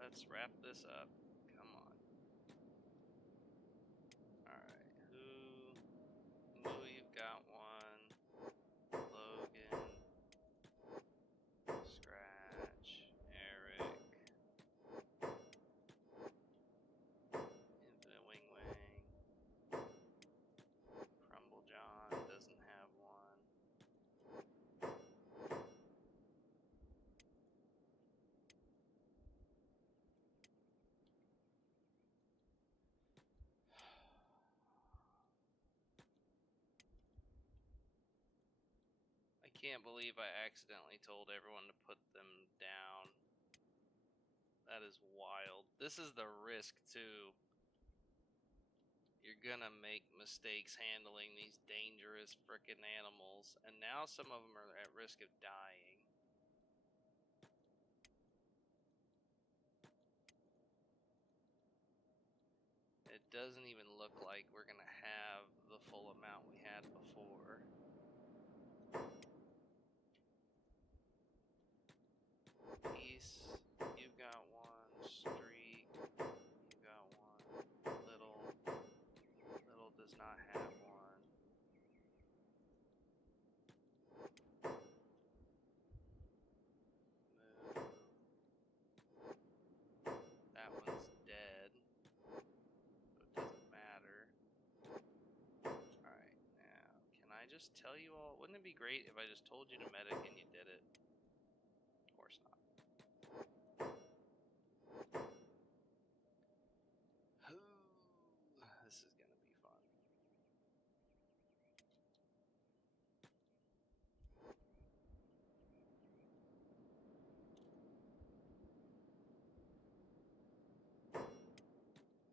Let's wrap this up. Come on. Alright, Moo, you've got one. Logan. Scratch. Eric. Infinite Wing Wang. Crumble John doesn't have one. I can't believe I accidentally told everyone to put them down. That is wild. This is the risk too. You're gonna make mistakes handling these dangerous frickin' animals, and now some of them are at risk of dying. doesn't even look like we're going to have the full amount we had before. Peace, you've got one. Streak, you got one. Little does not have one. Move. That one's dead, so it doesn't matter. Alright, now, can I just tell you all? Wouldn't it be great if I just told you to medic and you did it? Of course not. This is gonna be fun.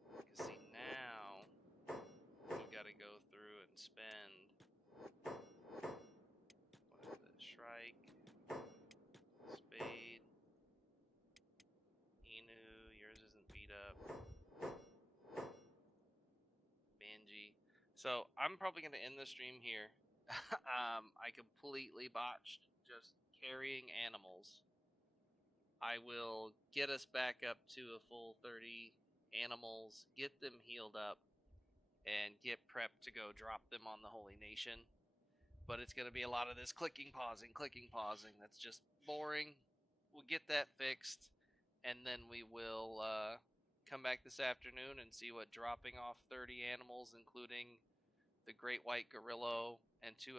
Because see, now we've got to go through and spend, what is it, Shrike, Spade, Inu, yours isn't beat up, Benji. So I'm probably going to end the stream here. I completely botched just carrying animals. I will get us back up to a full 30 animals, get them healed up, and get prepped to go drop them on the Holy Nation. But it's going to be a lot of this clicking, pausing. That's just boring. We'll get that fixed, and then we will come back this afternoon and see what dropping off 30 animals, including the great white gorilla and 2